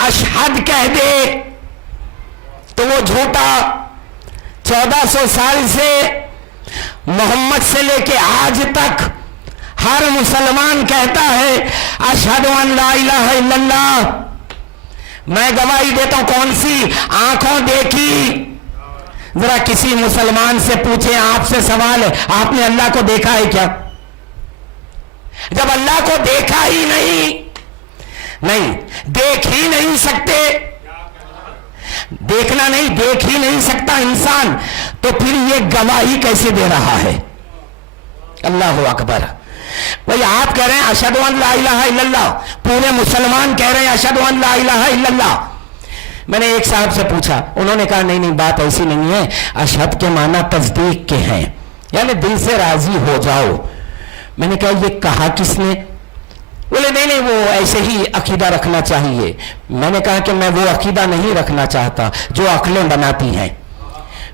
اشہد کہہ دے تو وہ جھوٹا. 1400 سال سے محمد سے لے کے آج تک ہر مسلمان کہتا ہے اشہد ان لا الہ الا اللہ. میں گواہی دیتا ہوں. کون سی؟ آنکھوں دیکھی. ذرا کسی مسلمان سے پوچھیں، آپ سے سوال ہے، آپ نے اللہ کو دیکھا ہے کیا؟ جب اللہ کو دیکھا ہی نہیں، دیکھ ہی نہیں سکتے، دیکھنا نہیں، دیکھ ہی نہیں سکتا انسان، تو پھر یہ گواہی کیسے دے رہا ہے؟ اللہ اکبر. بھئی آپ کہہ رہے ہیں اشہد ان لا الہ الا اللہ، پورے مسلمان کہہ رہے ہیں اشہد ان لا الہ الا اللہ. میں نے ایک صاحب سے پوچھا، انہوں نے کہا نہیں بات ایسی نہیں ہے، اشہد کے معنی تصدیق کے ہیں، یعنی دل سے راضی ہو جاؤ. میں نے کہا یہ کہا کس نے؟ بولے نہیں وہ ایسے ہی عقیدہ رکھنا چاہیے. میں نے کہا کہ میں وہ عقیدہ نہیں رکھنا چاہتا جو عقلیں بناتی ہیں،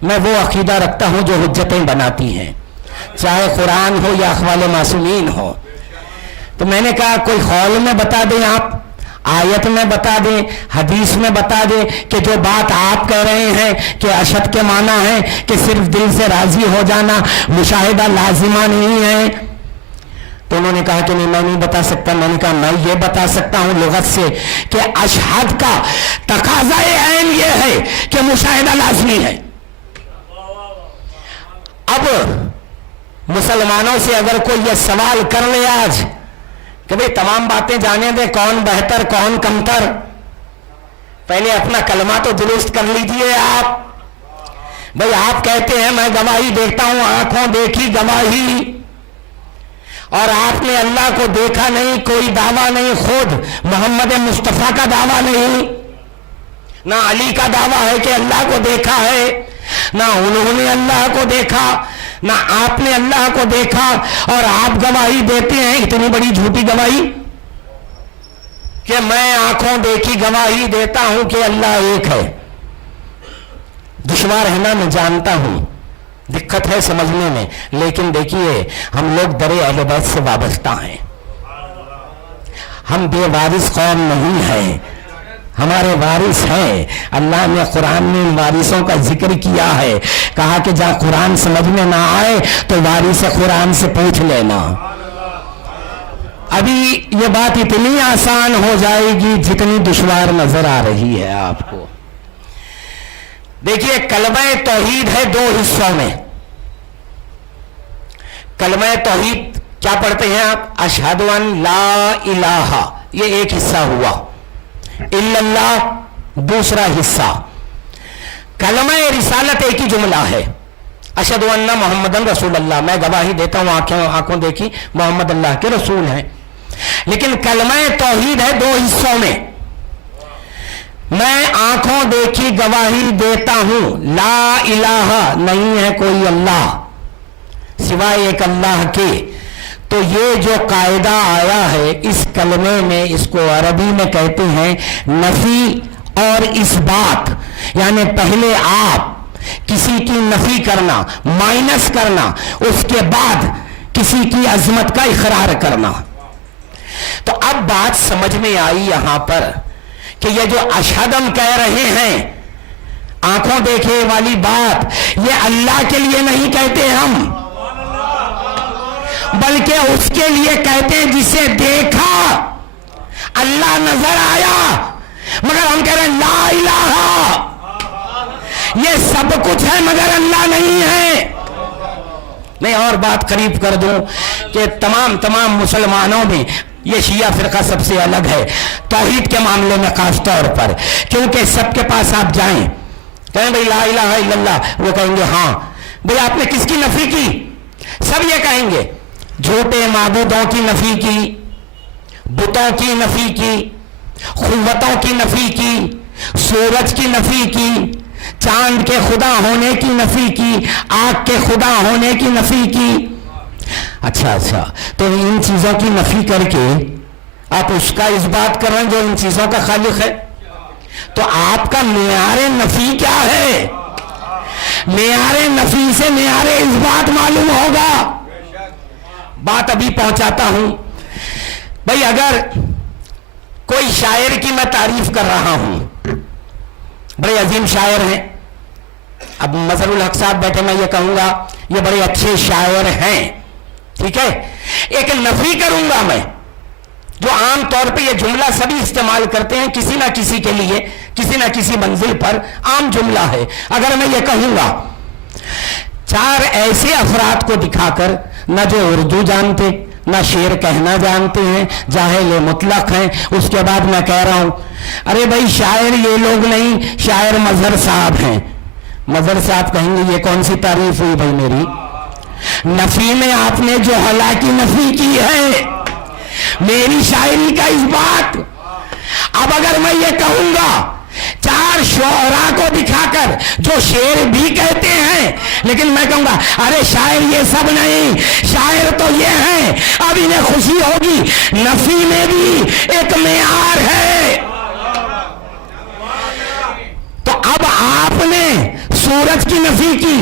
میں وہ عقیدہ رکھتا ہوں جو حجتیں بناتی ہیں. چاہے قرآن ہو یا اخوال معصومین ہو. تو میں نے کہا کوئی قول میں بتا دیں, آپ آیت میں بتا دیں, حدیث میں بتا دیں کہ جو بات آپ کہہ رہے ہیں کہ اشد کے معنی ہے کہ صرف دل سے راضی ہو جانا, مشاہدہ لازمہ نہیں ہے. تو انہوں نے کہا کہ نہیں میں نہیں بتا سکتا. میں نے کہا میں یہ بتا سکتا ہوں لغت سے کہ اشہد کا تقاضۂ عین یہ ہے کہ مشاہدہ لازمی ہے. اب مسلمانوں سے اگر کوئی یہ سوال کر لے آج کہ بھئی تمام باتیں جانے دیں, کون بہتر کون کمتر, پہلے اپنا کلمہ تو درست کر لیجئے آپ. بھئی آپ کہتے ہیں میں گواہی دیتا ہوں, آنکھوں دیکھی گواہی, اور آپ نے اللہ کو دیکھا نہیں, کوئی دعویٰ نہیں, خود محمد مصطفیٰ کا دعویٰ نہیں, نہ علی کا دعویٰ ہے کہ اللہ کو دیکھا ہے, نہ انہوں نے اللہ کو دیکھا, نہ آپ نے اللہ کو دیکھا, اور آپ گواہی دیتے ہیں اتنی بڑی جھوٹی گواہی کہ میں آنکھوں دیکھی گواہی دیتا ہوں کہ اللہ ایک ہے. دشوار ہے نا, میں جانتا ہوں, دقت ہے سمجھنے میں, لیکن دیکھیے ہم لوگ در اہل بیت سے وابستہ ہیں, ہم بے وارث قوم نہیں ہیں, ہمارے وارث ہیں. اللہ نے قرآن میں ان وارثوں کا ذکر کیا ہے, کہا کہ جہاں قرآن سمجھ میں نہ آئے تو وارث قرآن سے پوچھ لینا. ابھی یہ بات اتنی آسان ہو جائے گی جتنی دشوار نظر آ رہی ہے آپ کو. دیکھیے کلمہ توحید ہے دو حصوں میں. کلمہ توحید کیا پڑھتے ہیں آپ؟ اشہد ان لا الہ, یہ ایک حصہ ہوا, الا اللہ دوسرا حصہ. کلمہ رسالت ایک ہی جملہ ہے, اشہد ان محمد رسول اللہ, میں گواہی دیتا ہوں آنکھوں دیکھی محمد اللہ کے رسول ہیں. لیکن کلمہ توحید ہے دو حصوں میں. میں آنکھوں دیکھی گواہی دیتا ہوں لا الہ, نہیں ہے کوئی اللہ سوائے ایک اللہ کے. تو یہ جو قاعدہ آیا ہے اس کلمے میں, اس کو عربی میں کہتے ہیں نفی اور اثبات. یعنی پہلے آپ کسی کی نفی کرنا, مائنس کرنا, اس کے بعد کسی کی عظمت کا اقرار کرنا. تو اب بات سمجھ میں آئی یہاں پر کہ یہ جو اشہد ہم کہہ رہے ہیں آنکھوں دیکھے والی بات, یہ اللہ کے لیے نہیں کہتے ہم, بلکہ اس کے لیے کہتے ہیں جسے دیکھا. اللہ نظر آیا مگر ہم کہہ رہے ہیں لا الہ, یہ سب کچھ ہے مگر اللہ نہیں ہے. میں اور بات قریب کر دوں کہ تمام مسلمانوں میں یہ شیعہ فرقہ سب سے الگ ہے توحید کے معاملے میں, خاص طور پر کیونکہ سب کے پاس آپ جائیں کہیں بھئی لا الہ الا اللہ, وہ کہیں گے ہاں. بھئی آپ نے کس کی نفی کی؟ سب یہ کہیں گے جھوٹے معبودوں کی نفی کی, بتوں کی نفی کی, قوتوں کی نفی کی, سورج کی نفی کی, چاند کے خدا ہونے کی نفی کی, آگ کے خدا ہونے کی نفی کی. اچھا تو ان چیزوں کی نفی کر کے آپ اس کا اس بات کر رہے ہیں جو ان چیزوں کا خالق ہے. تو آپ کا معیار نفی کیا ہے؟ معیار نفی سے معیار اس بات معلوم ہوگا. بات ابھی پہنچاتا ہوں. بھئی اگر کوئی شاعر کی میں تعریف کر رہا ہوں, بڑے عظیم شاعر ہیں, اب مظہر الحق صاحب بیٹھے, میں یہ کہوں گا یہ بڑے اچھے شاعر ہیں, ٹھیک ہے, ایک نفی کروں گا میں جو عام طور پہ یہ جملہ سبھی استعمال کرتے ہیں کسی نہ کسی کے لیے, کسی نہ کسی منزل پر عام جملہ ہے. اگر میں یہ کہوں گا چار ایسے افراد کو دکھا کر, نہ جو اردو جانتے نہ شعر کہنا جانتے ہیں, جاہل مطلق ہیں, اس کے بعد میں کہہ رہا ہوں ارے بھائی شاعر یہ لوگ نہیں, شاعر مظہر صاحب ہیں. مظہر صاحب کہیں گے یہ کون سی تعریف ہوئی بھائی میری؟ نفی میں آپ نے جو حلا کی نفی کی ہے, میری شاعری کا اس بات. اب اگر میں یہ کہوں گا چار شعراء کو دکھا کر جو شعر بھی کہتے ہیں, لیکن میں کہوں گا ارے شاعر یہ سب نہیں, شاعر تو یہ ہیں, اب انہیں خوشی ہوگی. نفی میں بھی ایک معیار ہے. تو اب آپ نے سورج کی نفی کی,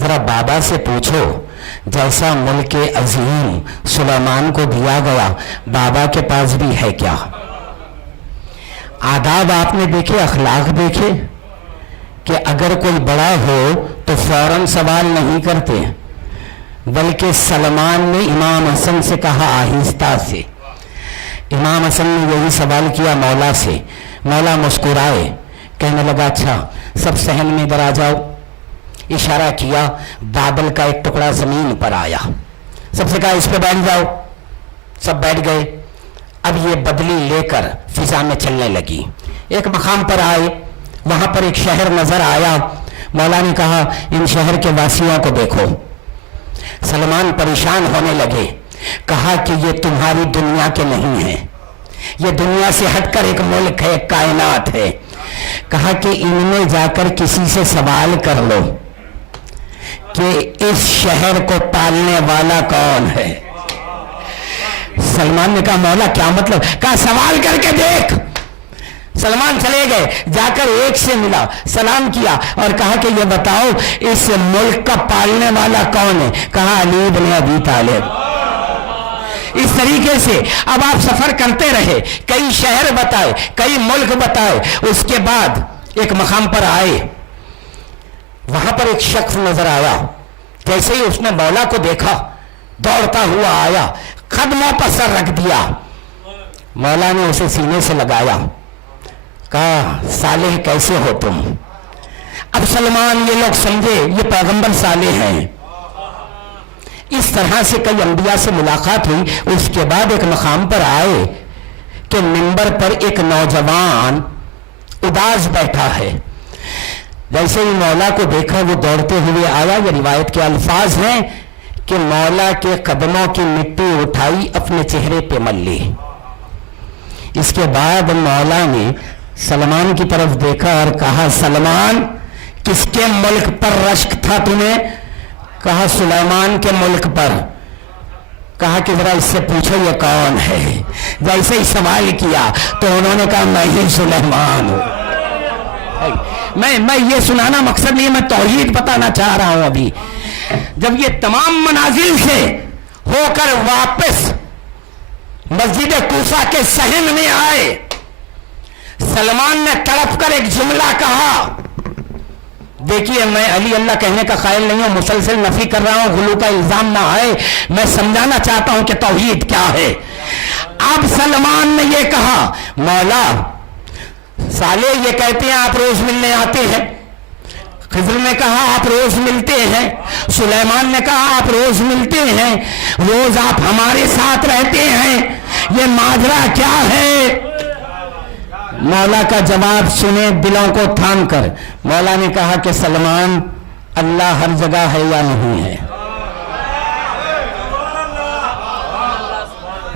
ذرا بابا سے پوچھو جیسا ملک عظیم سلیمان کو دیا گیا بابا کے پاس بھی ہے کیا؟ آداب آپ نے دیکھے، اخلاق دیکھے کہ اگر کوئی بڑا ہو تو فوراً سوال نہیں کرتے، بلکہ سلمان نے امام حسن سے کہا آہستہ سے. امام حسن نے یہی سوال کیا مولا سے. مولا مسکرائے، کہنے لگا اچھا سب صحن میں ادھر آ جاؤ. اشارہ کیا، بادل کا ایک ٹکڑا زمین پر آیا. سب سے کہا اس پہ بیٹھ جاؤ. سب بیٹھ گئے. اب یہ بدلی لے کر فضا میں چلنے لگی. ایک مقام پر آئے، وہاں پر ایک شہر نظر آیا. مولا نے کہا ان شہر کے واسیوں کو دیکھو. سلمان پریشان ہونے لگے. کہا کہ یہ تمہاری دنیا کے نہیں ہیں، یہ دنیا سے ہٹ کر ایک ملک ہے، ایک کائنات ہے. کہا کہ ان میں جا کر کسی سے سوال کر لو کہ اس شہر کو پالنے والا کون ہے. سلمان نے کہا مولا کیا مطلب؟ کہا سوال کر کے دیکھ. سلمان چلے گئے، جا کر ایک سے ملا، سلام کیا اور کہا کہ یہ بتاؤ اس ملک کا پالنے والا کون ہے؟ کہا علی بن ابی طالب. اس طریقے سے اب آپ سفر کرتے رہے، کئی شہر بتائے، کئی ملک بتائے. اس کے بعد ایک مقام پر آئے، وہاں پر ایک شخص نظر آیا. جیسے ہی اس نے مولا کو دیکھا دوڑتا ہوا آیا، قدموں پر سر رکھ دیا. مولا نے اسے سینے سے لگایا، کہا صالح کیسے ہو تم؟ اب سلمان یہ لوگ سمجھے یہ پیغمبر صالح ہیں. اس طرح سے کئی انبیاء سے ملاقات ہوئی. اس کے بعد ایک مقام پر آئے کہ منبر پر ایک نوجوان اداس بیٹھا ہے. جیسے ہی مولا کو دیکھا وہ دوڑتے ہوئے آیا. یہ روایت کے الفاظ ہیں کہ مولا کے قدموں کی مٹی اٹھائی، اپنے چہرے پہ مل لی. اس کے بعد مولا نے سلمان کی طرف دیکھا اور کہا سلمان کس کے ملک پر رشک تھا تمہیں؟ کہا سلیمان کے ملک پر. کہا کہ ذرا اس سے پوچھو یہ کون ہے. جیسے ہی سوال کیا تو انہوں نے کہا میں ہی سلیمان ہوں. میں یہ سنانا مقصد نہیں ہے، میں توحید بتانا چاہ رہا ہوں. ابھی جب یہ تمام منازل سے ہو کر واپس مسجد کوفہ کے صحن میں آئے، سلمان نے تڑپ کر ایک جملہ کہا. دیکھیے میں علی اللہ کہنے کا قائل نہیں ہوں، مسلسل نفی کر رہا ہوں، غلو کا الزام نہ آئے. میں سمجھانا چاہتا ہوں کہ توحید کیا ہے. اب سلمان نے یہ کہا مولا صالح یہ کہتے ہیں آپ روز ملنے آتے ہیں. خضر نے کہا آپ روز ملتے ہیں. سلیمان نے کہا آپ روز ملتے ہیں، روز آپ ہمارے ساتھ رہتے ہیں، یہ ماجرا کیا ہے؟ مولا کا جواب سنے دلوں کو تھام کر. مولا نے کہا کہ سلمان اللہ ہر جگہ ہے یا نہیں ہے؟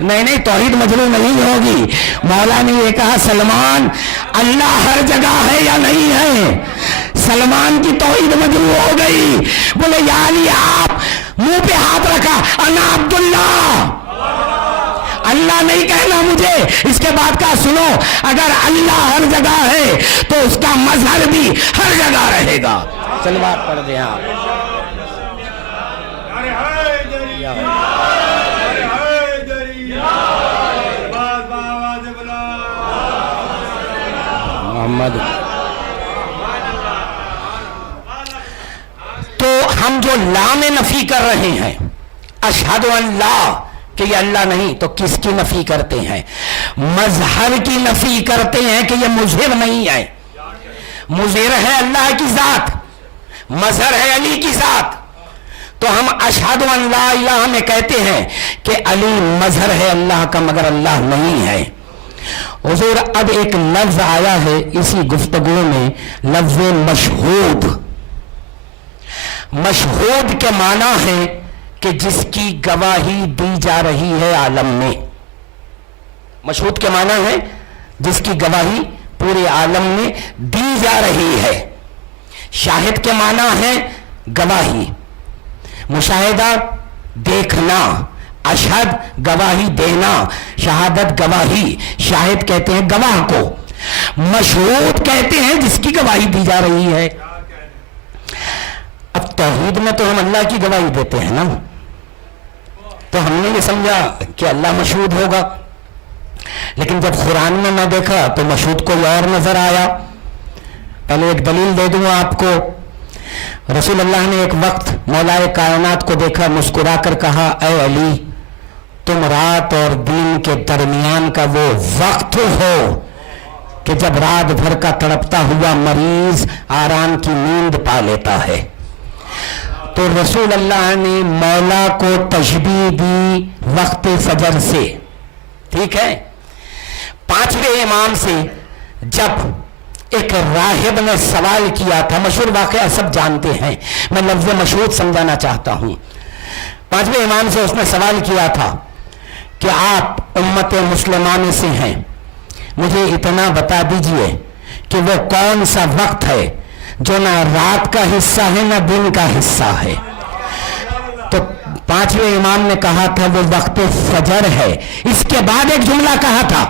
نہیں توحید مجروح نہیں ہوگی. مولا نے یہ کہا سلمان اللہ ہر جگہ ہے یا نہیں ہے؟ سلمان کی توحید مجروح ہو گئی. بولے یا علی آپ منہ پہ ہاتھ رکھا، انا عبداللہ، اللہ نہیں کہنا مجھے. اس کے بعد کہا سنو اگر اللہ ہر جگہ ہے تو اس کا مظہر بھی ہر جگہ رہے گا. چل بات پڑھ دیں آپ. محمد. تو ہم جو لام نفی کر رہے ہیں اشہد ان لا کہ یہ اللہ نہیں، تو کس کی نفی کرتے ہیں؟ مظہر کی نفی کرتے ہیں کہ یہ مظہر نہیں ہے. مظہر ہے اللہ کی ذات، مظہر ہے علی کی ذات. تو ہم اشہد ان لا الہ میں کہتے ہیں کہ علی مظہر ہے اللہ کا مگر اللہ نہیں ہے. حضور اب ایک لفظ آیا ہے اسی گفتگو میں، لفظ مشہود. مشہود کے معنی ہے کہ جس کی گواہی دی جا رہی ہے عالم میں. مشہود کے معنی ہے جس کی گواہی پورے عالم میں دی جا رہی ہے. شاہد کے معنی ہے گواہی، مشاہدہ دیکھنا، اشہد گواہی دینا، شہادت گواہی، شاہد کہتے ہیں گواہ کو، مشہود کہتے ہیں جس کی گواہی دی جا رہی ہے. اب توحید میں تو ہم اللہ کی گواہی دیتے ہیں نا, تو ہم نے یہ سمجھا کہ اللہ مشہود ہوگا, لیکن جب قرآن میں میں دیکھا تو مشہود کوئی اور نظر آیا. پہلے ایک دلیل دے دوں آپ کو. رسول اللہ نے ایک وقت مولا کائنات کو دیکھا, مسکرا کر کہا, اے علی تم رات اور دن کے درمیان کا وہ وقت ہو کہ جب رات بھر کا تڑپتا ہوا مریض آرام کی نیند پا لیتا ہے. تو رسول اللہ نے مولا کو تشبیہ دی وقت فجر سے. ٹھیک ہے. پانچویں امام سے جب ایک راہب نے سوال کیا تھا, مشہور واقعہ سب جانتے ہیں, میں لفظ مشہور سمجھانا چاہتا ہوں. پانچویں امام سے اس نے سوال کیا تھا کہ آپ امت مسلمہ میں سے ہیں, مجھے اتنا بتا دیجئے کہ وہ کون سا وقت ہے جو نہ رات کا حصہ ہے نہ دن کا حصہ ہے. تو پانچویں امام نے کہا تھا وہ وقت فجر ہے. اس کے بعد ایک جملہ کہا تھا,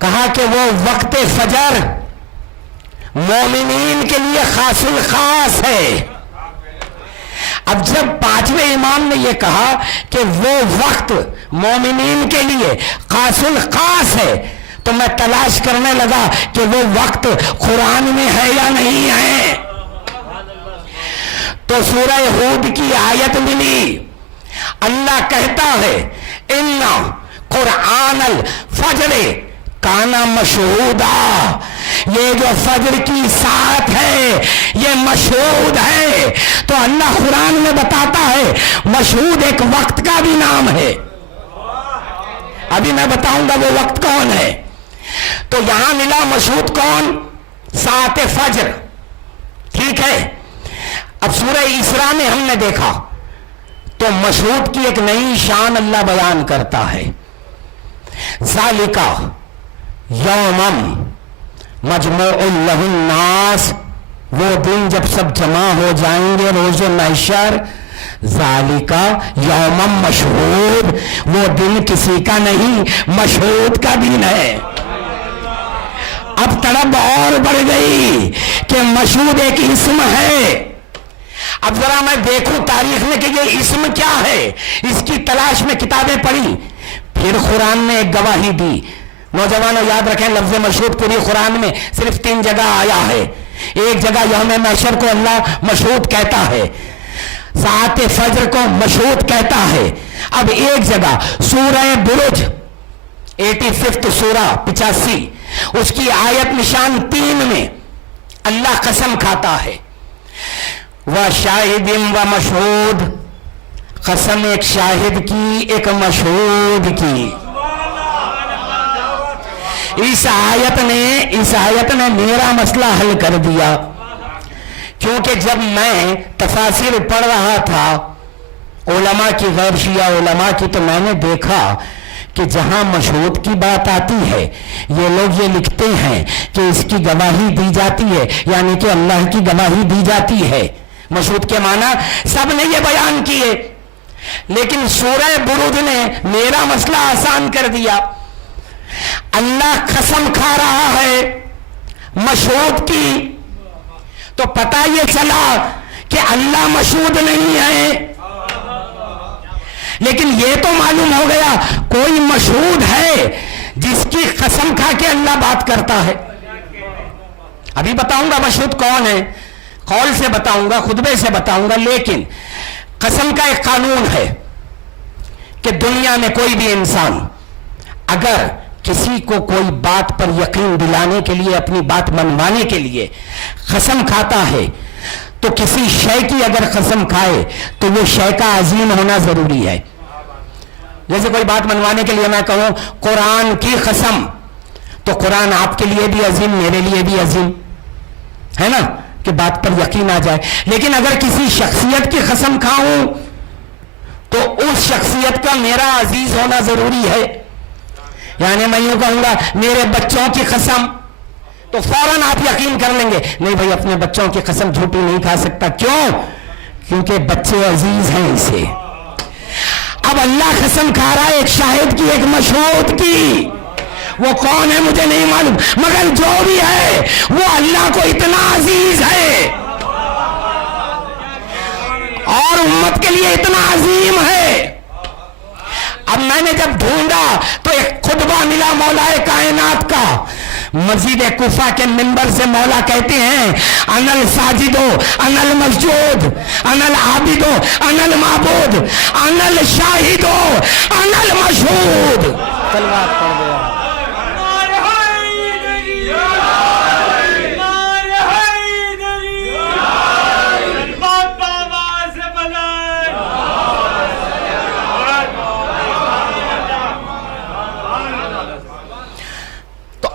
کہا کہ وہ وقت فجر مومنین کے لیے خاص الخاص ہے. اب جب پانچویں امام نے یہ کہا کہ وہ وقت مومنین کے لیے خاص الخاص ہے, تو میں تلاش کرنے لگا کہ وہ وقت قرآن میں ہے یا نہیں ہے. تو سورہ ہود کی آیت ملی, اللہ کہتا ہے اِنَّ قرآن الفجر کانا مشہودا, یہ جو فجر کی ساعت ہے یہ مشہود ہے. تو اللہ قرآن میں بتاتا ہے مشہود ایک وقت کا بھی نام ہے. ابھی میں بتاؤں گا وہ وقت کون ہے. تو یہاں ملا مشہود کون, ساعت فجر. ٹھیک ہے. اب سورہ اسراء میں ہم نے دیکھا تو مشہود کی ایک نئی شان اللہ بیان کرتا ہے. ذالکا یومم مجموع لہ الناس, وہ دن جب سب جمع ہو جائیں گے روز محشر. ذالکا یومم مشہود, وہ دن کسی کا نہیں, مشہود کا دن ہے. اب طلب اور بڑھ گئی کہ مشہود ایک اسم ہے. اب ذرا میں دیکھوں تاریخ میں کہ یہ اسم کیا ہے, اس کی تلاش میں کتابیں پڑھی. پھر قرآن نے ایک گواہی دی. نوجوانوں یاد رکھیں لفظ مشہود پوری قرآن میں صرف 3 جگہ آیا ہے. ایک جگہ یوم محشر کو اللہ مشہود کہتا ہے, ساعت فجر کو مشہود کہتا ہے. اب ایک جگہ سورہ برج 85 سورہ 85 اس کی آیت نشان 3 میں اللہ قسم کھاتا ہے وَشَاهِدٍ وَمَشْهُودٍ, قسم ایک شاہد کی ایک مشہود کی. اس آیت نے میرا مسئلہ حل کر دیا, کیونکہ جب میں تفاسیر پڑھ رہا تھا علماء کی, غیر شیعہ علماء کی, تو میں نے دیکھا کہ جہاں مشہود کی بات آتی ہے یہ لوگ یہ لکھتے ہیں کہ اس کی گواہی دی جاتی ہے, یعنی کہ اللہ کی گواہی دی جاتی ہے. مشہود کے معنی سب نے یہ بیان کیے, لیکن سورہ برج نے میرا مسئلہ آسان کر دیا. اللہ قسم کھا رہا ہے مشہود کی, تو پتہ یہ چلا کہ اللہ مشہود نہیں ہے, لیکن یہ تو معلوم ہو گیا کوئی مشہود ہے جس کی قسم کھا کے اللہ بات کرتا ہے. ابھی بتاؤں گا مشہود کون ہے, قول سے بتاؤں گا, خطبے سے بتاؤں گا. لیکن قسم کا ایک قانون ہے کہ دنیا میں کوئی بھی انسان اگر کسی کو کوئی بات پر یقین دلانے کے لیے, اپنی بات منوانے کے لیے قسم کھاتا ہے, تو کسی شے کی اگر قسم کھائے تو وہ شے کا عظیم ہونا ضروری ہے. جیسے کوئی بات منوانے کے لیے میں کہوں قرآن کی قسم, تو قرآن آپ کے لیے بھی عظیم, میرے لیے بھی عظیم ہے نا, کہ بات پر یقین آ جائے. لیکن اگر کسی شخصیت کی قسم کھاؤں تو اس شخصیت کا میرا عزیز ہونا ضروری ہے. یعنی میں یوں کہوں گا میرے بچوں کی قسم, تو فوراً آپ یقین کر لیں گے نہیں بھائی اپنے بچوں کی قسم جھوٹی نہیں کھا سکتا. کیوں؟ کیونکہ بچے عزیز ہیں اسے. اب اللہ قسم کھا رہا ہے ایک شاہد کی, ایک مشہود کی. وہ کون ہے مجھے نہیں معلوم, مگر جو بھی ہے وہ اللہ کو اتنا عزیز ہے کے لیے اتنا عظیم ہے. اب میں نے جب ڈھونڈا تو ایک خطبہ ملا مولا کائنات کا. مسجد کوفہ کے منبر سے مولا کہتے ہیں انا الساجد انا المسجود انا العابد انا المعبود انا الشاہد انا المشہود. تلوار پڑھ دیا.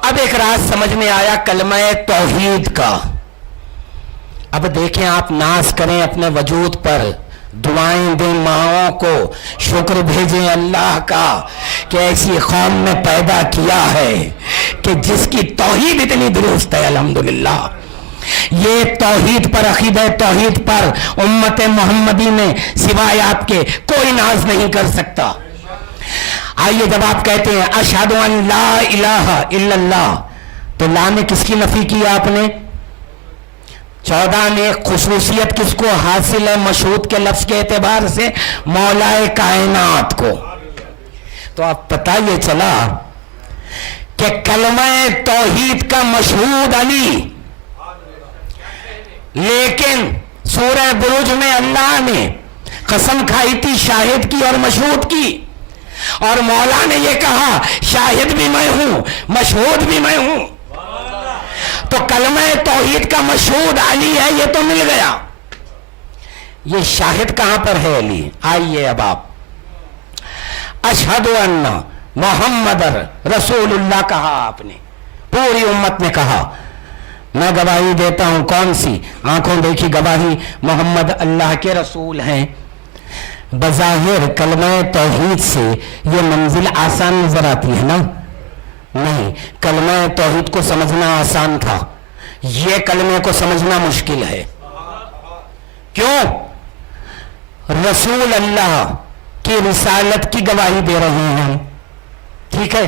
اب ایک راز سمجھ میں آیا کلمہ توحید کا. اب دیکھیں آپ ناز کریں اپنے وجود پر, دعائیں دیں ماؤں کو, شکر بھیجیں اللہ کا کہ ایسی قوم میں پیدا کیا ہے کہ جس کی توحید اتنی درست ہے. الحمدللہ یہ توحید پر, عقیدہ توحید پر امت محمدی میں سوائے آپ کے کوئی ناز نہیں کر سکتا. آئیے جب آپ کہتے ہیں اشہد ان لا الہ الا اللہ, تو لا میں کس کی نفی کی آپ نے؟ 14 میں خصوصیت کس کو حاصل ہے مشہود کے لفظ کے اعتبار سے؟ مولا کائنات کو. تو اب پتہ یہ چلا کہ کلمہ توحید کا مشہود علی, لیکن سورہ بروج میں اللہ نے قسم کھائی تھی شاہد کی اور مشہود کی, اور مولا نے یہ کہا شاہد بھی میں ہوں مشہود بھی میں ہوں. تو کلمہ توحید کا مشہود علی ہے, یہ تو مل گیا. یہ شاہد کہاں پر ہے علی؟ آئیے اب آپ اشہد ان محمد رسول اللہ کہا, آپ نے پوری امت نے کہا میں گواہی دیتا ہوں. کون سی؟ آنکھوں دیکھی گواہی, محمد اللہ کے رسول ہیں. بظاہر کلمہ توحید سے یہ منزل آسان نظر آتی ہے نا؟ نہیں, کلمہ توحید کو سمجھنا آسان تھا, یہ کلمے کو سمجھنا مشکل ہے. کیوں؟ رسول اللہ کی رسالت کی گواہی دے رہے ہیں. ٹھیک ہے,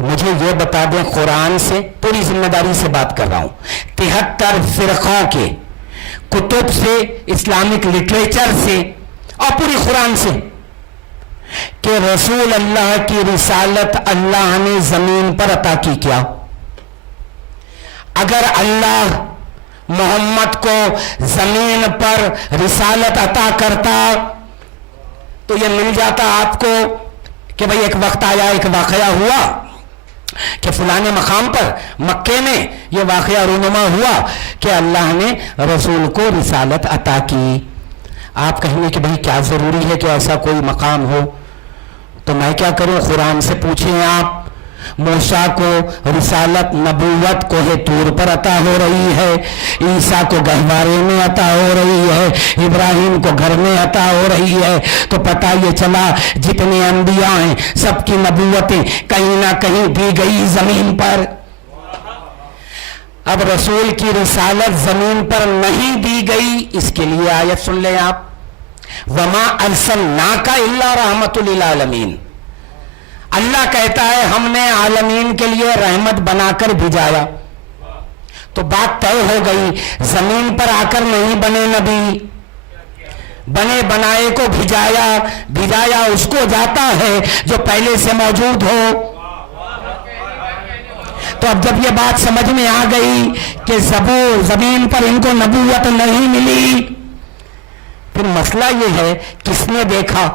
مجھے یہ بتا دیں, قرآن سے پوری ذمہ داری سے بات کر رہا ہوں, 73 فرقوں کے کتب سے, اسلامک لٹریچر سے اور پوری قرآن سے, کہ رسول اللہ کی رسالت اللہ نے زمین پر عطا کی کیا؟ اگر اللہ محمد کو زمین پر رسالت عطا کرتا تو یہ مل جاتا آپ کو کہ بھئی ایک وقت آیا, ایک واقعہ ہوا کہ فلانے مقام پر مکے میں یہ واقعہ رونما ہوا کہ اللہ نے رسول کو رسالت عطا کی. آپ کہیں گے کہ بھئی کیا ضروری ہے کہ ایسا کوئی مقام ہو؟ تو میں کیا کروں, قرآن سے پوچھیں آپ. موسیٰ کو رسالت نبوت کوہ طور پر عطا ہو رہی ہے, عیسیٰ کو گہوارے میں عطا ہو رہی ہے, ابراہیم کو گھر میں عطا ہو رہی ہے. تو پتہ یہ چلا جتنے انبیاء ہیں سب کی نبوتیں کہیں نہ کہیں دی گئی زمین پر. اب رسول کی رسالت زمین پر نہیں دی گئی, اس کے لیے آیت سن لیں آپ, وما ارسلناک الا رحمۃ للعالمین. اللہ کہتا ہے ہم نے عالمین کے لیے رحمت بنا کر بھیجایا. تو بات طے ہو گئی, زمین پر آ کر نہیں بنے نبی, بنے بنائے کو بھیجایا. بھیجایا اس کو جاتا ہے جو پہلے سے موجود ہو. تو اب جب یہ بات سمجھ میں آ گئی کہ زمین پر ان کو نبوت نہیں ملی, پھر مسئلہ یہ ہے کس نے دیکھا؟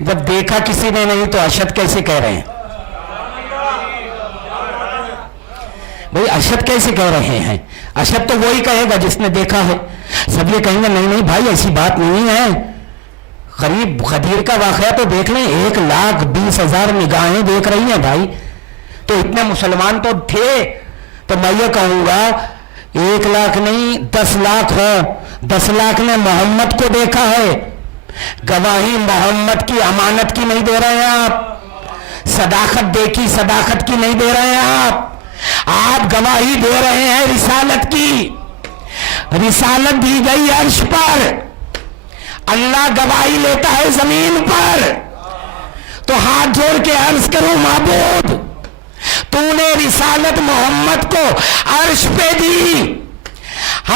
جب دیکھا کسی نے نہیں تو اشد کیسے کہہ رہے ہیں بھئی؟ اشد کیسے کہہ رہے ہیں؟ اشد تو وہی کہے گا جس نے دیکھا ہے. سب یہ کہیں گے نہیں نہیں بھائی ایسی بات نہیں ہے. قریب غدیر کا واقعہ تو دیکھ لیں, 1,20,000 نگاہیں دیکھ رہی ہیں بھائی. تو اتنے مسلمان تو تھے. تو میں یہ کہوں گا 1 لاکھ نہیں 10 لاکھ ہو, 10 لاکھ نے محمد کو دیکھا ہے. گواہی محمد کی امانت کی نہیں دے رہے ہیں آپ, صداقت دیکھی صداقت کی نہیں دے رہے ہیں آپ. آپ گواہی دے رہے ہیں رسالت کی. رسالت دی گئی عرش پر, اللہ گواہی لیتا ہے زمین پر. تو ہاتھ جوڑ کے عرض کروں معبود تو نے رسالت محمد کو عرش پہ دی,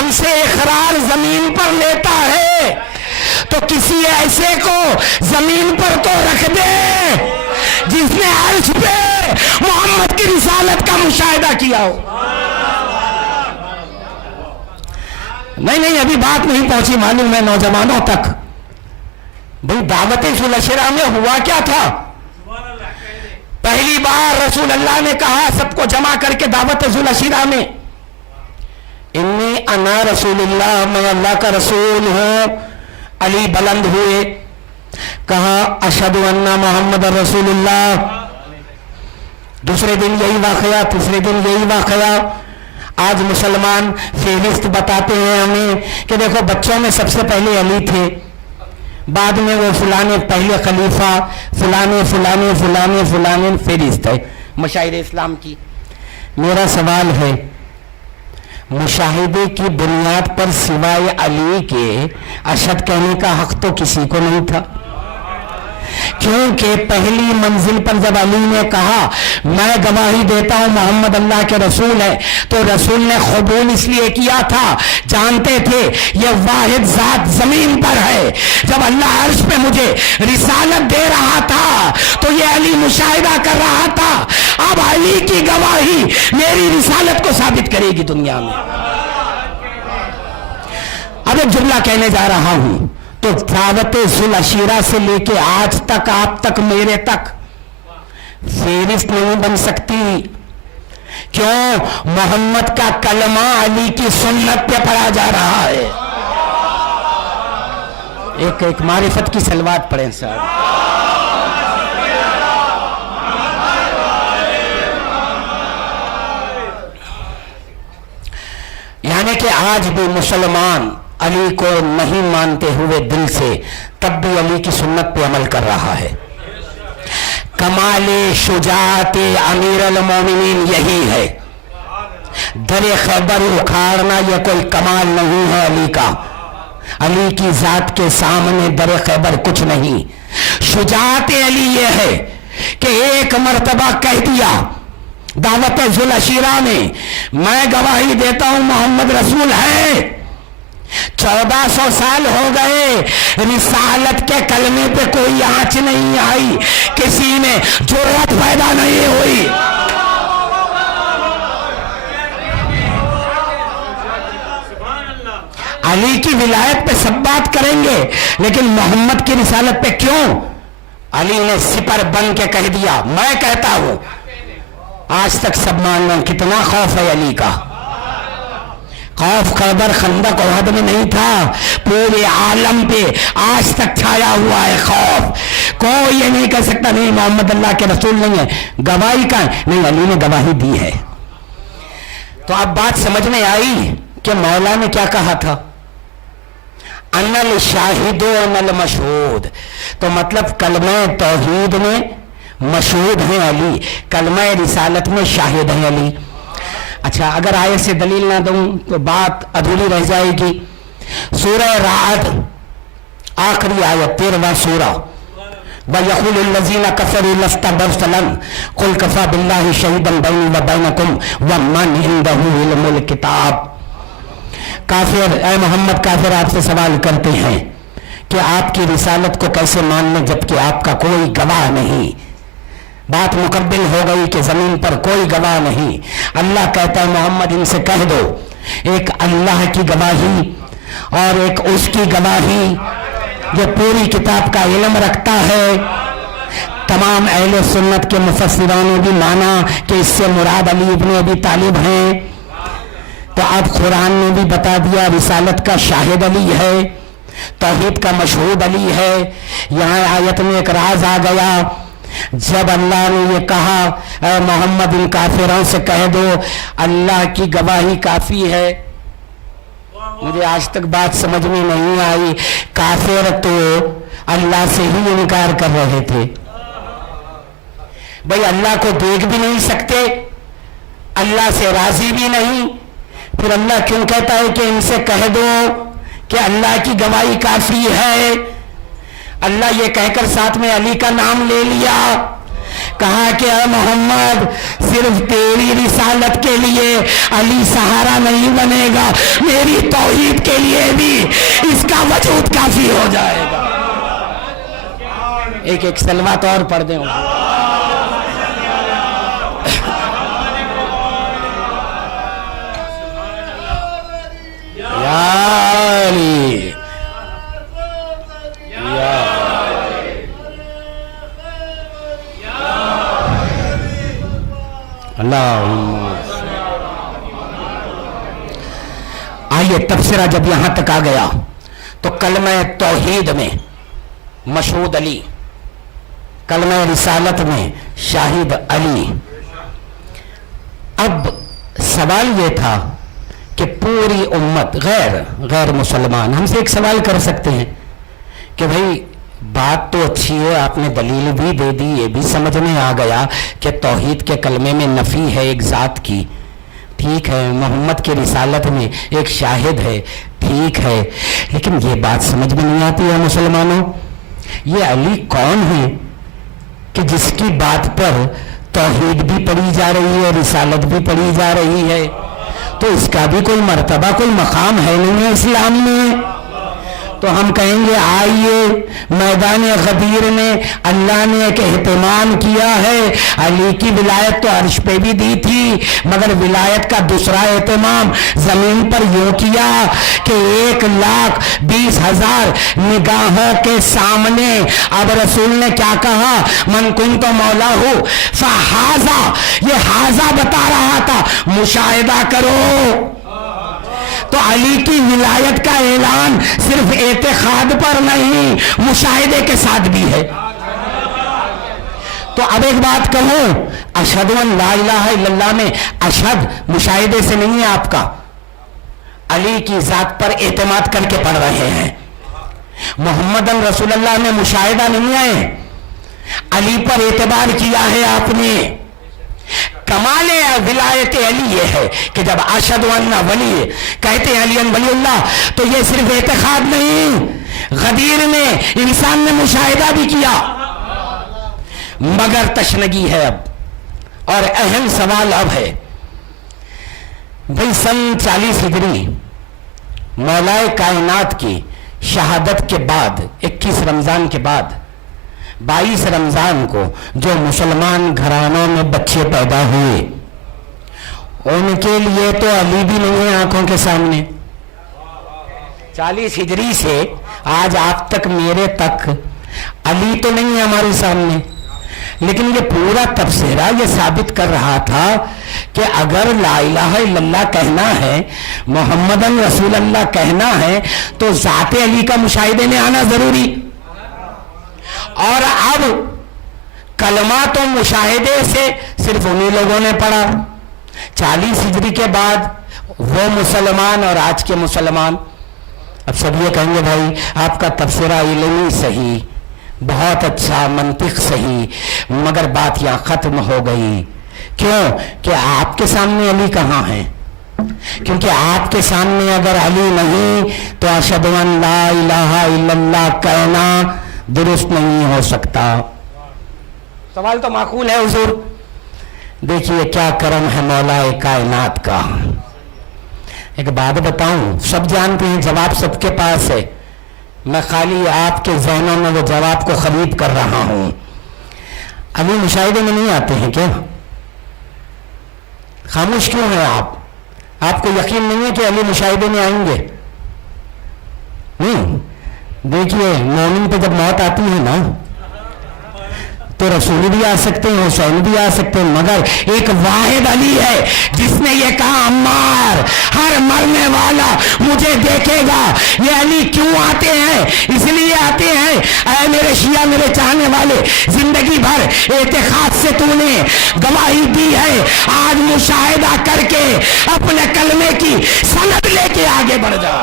ہم سے اقرار زمین پر لیتا ہے تو کسی ایسے کو زمین پر تو رکھ دے جس نے عرش پہ محمد کی رسالت کا مشاہدہ کیا ہو. نہیں ابھی بات نہیں پہنچی معلوم ہے نوجوانوں تک. بھئی دعوت ذوالعشرہ میں ہوا کیا تھا؟ پہلی بار رسول اللہ نے کہا سب کو جمع کر کے دعوت ذوالعشرہ میں، انی انا رسول اللہ، میں اللہ کا رسول ہوں. علی بلند ہوئے، کہا اشہد ان محمد رسول اللہ. دوسرے دن یہی واقعہ، تیسرے دن یہی واقعہ. آج مسلمان فہرست بتاتے ہیں ہمیں کہ دیکھو بچوں میں سب سے پہلے علی تھے، بعد میں وہ فلانے پہلے خلیفہ فلانے فلانے فلانے فلانے، فہرست ہے مشاہیر اسلام کی. میرا سوال ہے، مشاہدے کی بنیاد پر سوائے علی کے اشہد کہنے کا حق تو کسی کو نہیں تھا، کیونکہ پہلی منزل پر جب علی نے کہا میں گواہی دیتا ہوں محمد اللہ کے رسول ہے، تو رسول نے قبول اس لیے کیا تھا، جانتے تھے یہ واحد ذات زمین پر ہے. جب اللہ عرش پہ مجھے رسالت دے رہا تھا تو یہ علی مشاہدہ کر رہا تھا. اب علی کی گواہی میری رسالت کو ثابت کرے گی دنیا میں. اب ایک جملہ کہنے جا رہا ہوں، تو دعوت ذوالعشرہ سے لے کے آج تک آپ تک میرے تک فہرست نہیں بن سکتی. کیوں؟ محمد کا کلمہ علی کی سنت پہ پڑھا جا رہا ہے. ایک معرفت کی صلوات پڑھیں صاحب. یعنی کہ آج بھی مسلمان علی کو نہیں مانتے ہوئے دل سے تب بھی علی کی سنت پہ عمل کر رہا ہے. کمال شجاعت امیر المومنین یہی ہے. در خیبر اکھاڑنا یہ کوئی کمال نہیں ہے علی کا. علی کی ذات کے سامنے در خیبر کچھ نہیں. شجاعت علی یہ ہے کہ ایک مرتبہ کہہ دیا دعوت ذوالعشرہ میں گواہی دیتا ہوں محمد رسول ہے. 1400 سال ہو گئے، رسالت کے کلمے پہ کوئی آنچ نہیں آئی، کسی میں جرأت پیدا نہیں ہوئی. علی کی ولایت پہ سب بات کریں گے لیکن محمد کی رسالت پہ کیوں؟ علی نے سپر بن کے کہہ دیا میں کہتا ہوں. آج تک سب مان لیں کتنا خوف ہے علی کا. خوف خیبر خندق احد میں نہیں تھا، پورے عالم پہ آج تک چھایا ہوا ہے خوف. کوئی یہ نہیں کہہ سکتا نہیں محمد اللہ کے رسول نہیں ہے. گواہی کا نہیں، علی نے گواہی دی ہے. تو اب بات سمجھ میں آئی کہ مولا نے کیا کہا تھا، ان الشاہد و ان المشہود. تو مطلب کلمہ توحید میں مشہود ہیں علی، کلمہ رسالت میں شاہد ہیں علی. اچھا اگر آیت سے دلیل نہ دوں تو بات ادھوری رہ جائے گی. سورہ رعد آخری آیت 13واں سورہ، وَيَقُولُ الَّذِينَ كَفَرُوا لَسْتَ مُرْسَلًا قُلْ كَفَىٰ بِاللَّهِ شَهِيدًا بَيْنِي وَبَيْنَكُمْ وَمَنْ عِندَهُ عِلْمُ الْكِتَابِ. کافر، اے محمد کافر آپ سے سوال کرتے ہیں کہ آپ کی رسالت کو کیسے مان لیں جبکہ آپ کا کوئی گواہ نہیں. بات مکمل ہو گئی کہ زمین پر کوئی گواہ نہیں. اللہ کہتا ہے محمد ان سے کہہ دو ایک اللہ کی گواہی اور ایک اس کی گواہی جو پوری کتاب کا علم رکھتا ہے. تمام اہل سنت کے مفسروں نے بھی مانا کہ اس سے مراد علی ابن ابی طالب ہیں. تو اب قرآن نے بھی بتا دیا رسالت کا شاہد علی ہے، توحید کا مشہود علی ہے. یہاں آیت میں ایک راز آ گیا. جب اللہ نے یہ کہا اے محمد ان کافروں سے کہہ دو اللہ کی گواہی کافی ہے. مجھے آج تک بات سمجھ میں نہیں آئی. کافر تو اللہ سے ہی انکار کر رہے تھے. بھئی اللہ کو دیکھ بھی نہیں سکتے، اللہ سے راضی بھی نہیں، پھر اللہ کیوں کہتا ہے کہ ان سے کہہ دو کہ اللہ کی گواہی کافی ہے. اللہ یہ کہہ کر ساتھ میں علی کا نام لے لیا. کہا کہ اے محمد صرف تیری رسالت کے لیے علی سہارا نہیں بنے گا، میری توحید کے لیے بھی اس کا وجود کافی ہو جائے گا۔ ایک ایک صلوات اور پڑھ دیں۔ یا علی اللہ۔ آئیے تبصرہ جب یہاں تک آ گیا تو کلمہ توحید میں مشہود علی، کلمہ رسالت میں شاہد علی۔ اب سوال یہ تھا کہ پوری امت غیر مسلمان ہم سے ایک سوال کر سکتے ہیں کہ بھئی بات تو اچھی ہے، آپ نے دلیل بھی دے دی، یہ بھی سمجھ میں آ گیا کہ توحید کے کلمے میں نفی ہے ایک ذات کی، ٹھیک ہے، محمد کی رسالت میں ایک شاہد ہے، ٹھیک ہے، لیکن یہ بات سمجھ میں نہیں آتی ہے مسلمانوں، یہ علی کون ہے کہ جس کی بات پر توحید بھی پڑھی جا رہی ہے، رسالت بھی پڑھی جا رہی ہے، تو اس کا بھی کوئی مرتبہ کوئی مقام ہے نہیں ہے اسلام میں؟ تو ہم کہیں گے آئیے میدان غدیر میں اللہ نے ایک اہتمام کیا ہے، علی کی ولایت تو عرش پہ بھی دی تھی، مگر ولایت کا دوسرا اہتمام زمین پر یوں کیا کہ 1,20,000 نگاہوں کے سامنے اب رسول نے کیا کہا، من کنت مولا ہو فہذا، یہ حاضہ بتا رہا تھا مشاہدہ کرو۔ تو علی کی ولایت کا اعلان صرف اعتقاد پر نہیں، مشاہدے کے ساتھ بھی ہے۔ تو اب ایک بات کہوں، اشہد ان لا الہ الا اللہ میں اشہد مشاہدے سے نہیں ہے آپ کا، علی کی ذات پر اعتماد کر کے پڑھ رہے ہیں۔ محمد رسول اللہ میں مشاہدہ نہیں ہے، علی پر اعتبار کیا ہے آپ نے۔ کمال ولایت علی یہ ہے کہ جب اشہد ان ولی کہتے ہیں علی ولی اللہ، تو یہ صرف اعتقاد نہیں، غدیر میں انسان نے مشاہدہ بھی کیا۔ مگر تشنگی ہے اب، اور اہم سوال اب ہے، بھئی سن 40 ہجری مولا کائنات کی شہادت کے بعد 21 رمضان کے بعد 22 رمضان کو جو مسلمان گھرانوں میں بچے پیدا ہوئے ان کے لیے تو علی بھی نہیں ہے آنکھوں کے سامنے۔ 40 ہجری سے آج آپ تک میرے تک علی تو نہیں ہے ہمارے سامنے، لیکن یہ پورا تبصرہ یہ ثابت کر رہا تھا کہ اگر لا الہ الا اللہ کہنا ہے، محمد رسول اللہ کہنا ہے، تو ذات علی کا مشاہدے میں آنا ضروری۔ اور اب کلمہ تو مشاہدے سے صرف انہی لوگوں نے پڑھا۔ 40 ہجری کے بعد وہ مسلمان اور آج کے مسلمان، اب سب یہ کہیں گے بھائی آپ کا تبصرہ علمی صحیح، بہت اچھا، منطق صحیح، مگر بات یہاں ختم ہو گئی۔ کیوں کہ آپ کے سامنے علی کہاں ہے؟ کیونکہ آپ کے سامنے اگر علی نہیں تو اشہد ان لا الہ الا اللہ کہنا درست نہیں ہو سکتا۔ سوال تو معقول ہے حضور۔ دیکھیے کیا کرم ہے مولا کائنات کا۔ ایک بات بتاؤں، سب جانتے ہیں جواب سب کے پاس ہے، میں خالی آپ کے ذہنوں میں وہ جواب کو خرید کر رہا ہوں۔ علی مشاہدے میں نہیں آتے ہیں کیا؟ خاموش کیوں ہیں آپ کو یقین نہیں ہے کہ علی مشاہدے میں آئیں گے؟ نہیں، دیکھیے مومن پہ جب موت آتی ہے نا تو رسول بھی آ سکتے ہیں، حسین بھی آ سکتے ہیں، مگر ایک واحد علی ہے جس نے یہ کہا عمار ہر مرنے والا مجھے دیکھے گا۔ یہ علی کیوں آتے ہیں؟ اس لیے آتے ہیں اے میرے شیعہ میرے چاہنے والے، زندگی بھر اعتقاد سے تو نے گواہی دی ہے، آج مشاہدہ کر کے اپنے کلمے کی سند لے کے آگے بڑھ جا۔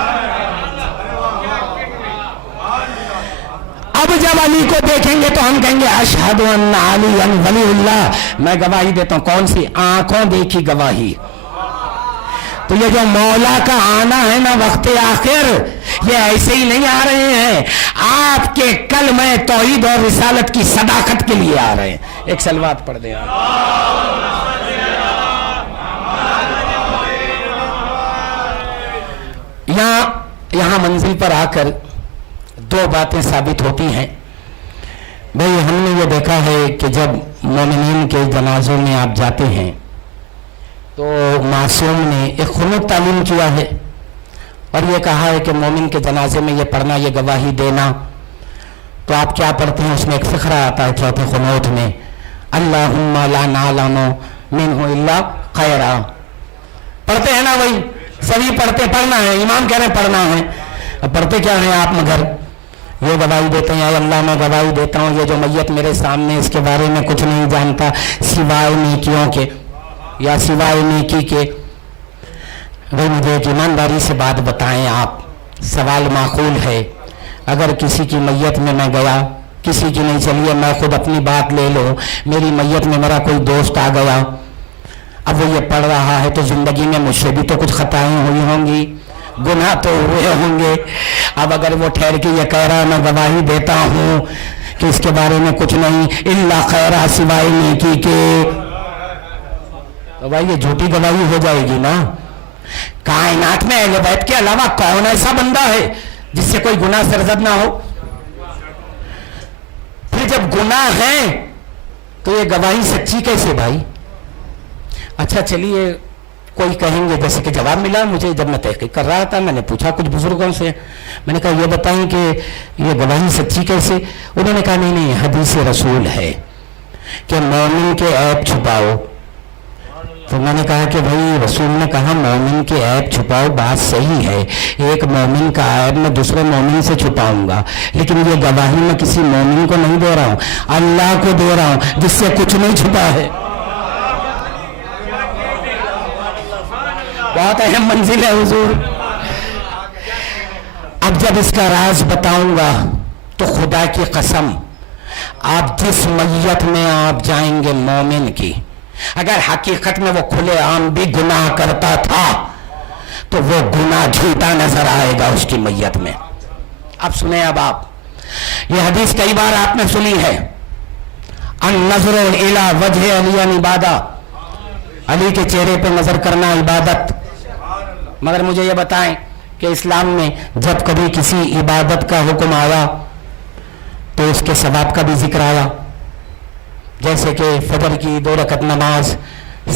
اب جب علی کو دیکھیں گے تو ہم کہیں گے اشہد ان علی ولی اللہ، میں گواہی دیتا ہوں۔ کون سی؟ آنکھوں دیکھی گواہی۔ تو یہ جو مولا کا آنا ہے نا وقت آخر، یہ ایسے ہی نہیں آ رہے ہیں، آپ کے کلمہ توحید اور رسالت کی صداقت کے لیے آ رہے ہیں۔ ایک سلوات پڑھ دیں یہاں منزل پر آ کر دو باتیں ثابت ہوتی ہیں. بھئی ہم نے یہ دیکھا ہے کہ جب مومنین کے جنازوں میں آپ جاتے ہیں تو معصوم نے ایک قنوت تعلیم کیا ہے اور یہ کہا ہے کہ مومن کے جنازے میں یہ پڑھنا، یہ گواہی دینا. تو آپ کیا پڑھتے ہیں؟ اس میں ایک فقرہ آتا ہے چوتھے قنوت میں، اللہم لا نعلم منہ الا خیرا. پڑھتے ہیں نا بھائی؟ سبھی پڑھتے، پڑھنا ہے، امام کہہ رہے ہیں پڑھنا ہے. اب پڑھتے کیا ہیں آپ؟ مگر یہ گواہی دیتے ہیں، اے اللہ میں گواہی دیتا ہوں یہ جو میت میرے سامنے اس کے بارے میں کچھ نہیں جانتا سوائے نیکیوں کے یا سوائے نیکی کے. بھائی مجھے ایک ایمانداری سے بات بتائیں آپ، سوال معقول ہے. اگر کسی کی میت میں میں گیا، کسی کی نہیں، چلیے میں خود اپنی بات لے لوں، میری میت میں میرا کوئی دوست آ گیا، اب وہ یہ پڑھ رہا ہے تو زندگی میں مجھ سے بھی تو کچھ خطائیں ہوئی ہوں گی، گناہ تو ہوئے ہوں گے. اب اگر وہ ٹھہر کے یہ کہہ رہا میں گواہی دیتا ہوں کہ اس کے بارے میں کچھ نہیں الا خیرا سوائے نیکی کے، تو بھائی یہ جھوٹی گواہی ہو جائے گی نا. کائنات میں اہل بیت کے علاوہ کون ایسا بندہ ہے جس سے کوئی گناہ سرزد نہ ہو؟ پھر جب گناہ ہے تو یہ گواہی سچی کیسے بھائی؟ اچھا چلیے کوئی کہیں گے، جیسے کہ جواب ملا مجھے جب میں تحقیق کر رہا تھا، میں نے پوچھا کچھ بزرگوں سے، میں نے کہا یہ بتائیں کہ یہ گواہی سچی کیسے؟ انہوں نے کہا نہیں حدیث رسول ہے کہ مومن کے عیب چھپاؤ. تو میں نے کہا کہ بھائی رسول نے کہا مومن کے عیب چھپاؤ، بات صحیح ہے، ایک مومن کا عیب میں دوسرے مومن سے چھپاؤں گا، لیکن یہ گواہی میں کسی مومن کو نہیں دے رہا ہوں، اللہ کو دے رہا ہوں جس سے کچھ نہیں چھپا ہے. بہت اہم منزل ہے حضور. اب جب اس کا راز بتاؤں گا تو خدا کی قسم آپ جس میت میں آپ جائیں گے مومن کی، اگر حقیقت میں وہ کھلے عام بھی گناہ کرتا تھا تو وہ گناہ جھوٹا نظر آئے گا اس کی میت میں. اب سنیں، اب آپ یہ حدیث کئی بار آپ نے سنی ہے، النظر الی وجہ علی عبادہ، علی کے چہرے پہ نظر کرنا عبادت. مگر مجھے یہ بتائیں کہ اسلام میں جب کبھی کسی عبادت کا حکم آیا تو اس کے ثواب کا بھی ذکر آیا، جیسے کہ فجر کی 2 رکعت نماز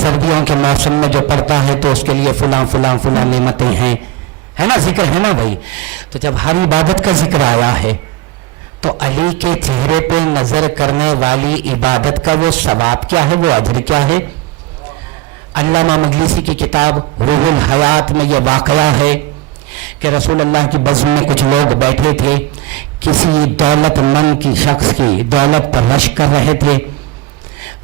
سردیوں کے موسم میں جو پڑھتا ہے تو اس کے لیے فلاں فلاں فلاں نعمتیں ہیں، ہے نا، ذکر ہے نا بھائی. تو جب ہر عبادت کا ذکر آیا ہے تو علی کے چہرے پہ نظر کرنے والی عبادت کا وہ ثواب کیا ہے، وہ اجر کیا ہے؟ علامہ مجلسی کی کتاب روح الحیات میں یہ واقعہ ہے کہ رسول اللہ کی بزم میں کچھ لوگ بیٹھے تھے، کسی دولت مند کی شخص کی دولت پر رشک کر رہے تھے.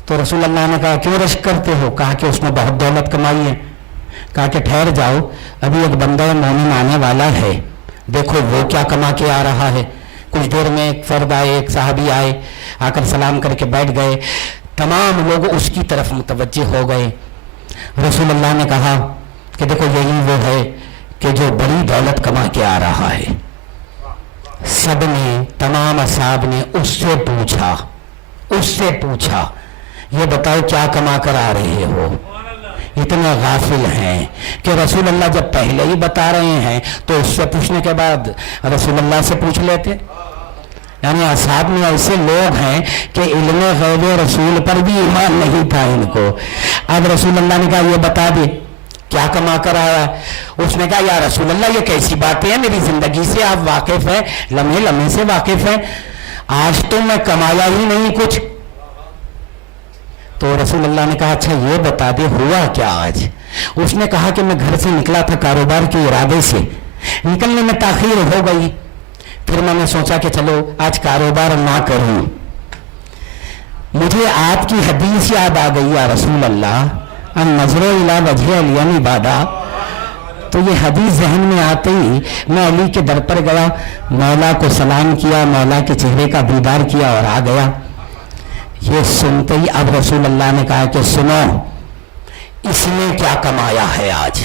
تو رسول اللہ نے کہا کیوں رشک کرتے ہو؟ کہا کہ اس نے بہت دولت کمائی ہے. کہا کہ ٹھہر جاؤ، ابھی ایک بندہ مومن آنے والا ہے، دیکھو وہ کیا کما کے آ رہا ہے. کچھ دیر میں ایک فرد آئے، ایک صحابی آئے، آ کر سلام کر کے بیٹھ گئے. تمام لوگ اس کی طرف متوجہ ہو گئے. رسول اللہ نے کہا کہ دیکھو یہی وہ ہے کہ جو بڑی دولت کما کے آ رہا ہے. سب نے، تمام اصحاب نے اس سے پوچھا یہ بتاؤ کیا کما کر آ رہے ہو؟ اتنے غافل ہیں کہ رسول اللہ جب پہلے ہی بتا رہے ہیں تو اس سے پوچھنے کے بعد رسول اللہ سے پوچھ لیتے. یعنی اصحاب میں ایسے لوگ ہیں کہ علم غیب رسول پر بھی ایمان نہیں تھا ان کو. اب رسول اللہ نے کہا یہ بتا دے کیا کما کر آیا. اس نے کہا یا رسول اللہ یہ کیسی باتیں ہیں، میری زندگی سے آپ واقف ہیں، لمحے لمحے سے واقف ہیں، آج تو میں کمایا ہی نہیں کچھ. تو رسول اللہ نے کہا اچھا یہ بتا دے ہوا کیا آج؟ اس نے کہا کہ میں گھر سے نکلا تھا کاروبار کے ارادے سے، نکلنے میں تاخیر ہو گئی، پھر میں نے سوچا کہ چلو آج کاروبار نہ کروں. مجھے آپ کی حدیث یاد آ گئی یا رسول اللہ، النظر الی وجہ علی عبادہ. تو یہ حدیث ذہن میں آتے ہی میں علی کے در پر گیا، مولا کو سلام کیا، مولا کے چہرے کا دیدار کیا اور آ گیا. یہ سنتے ہی اب رسول اللہ نے کہا کہ سنو اس نے کیا کمایا ہے آج.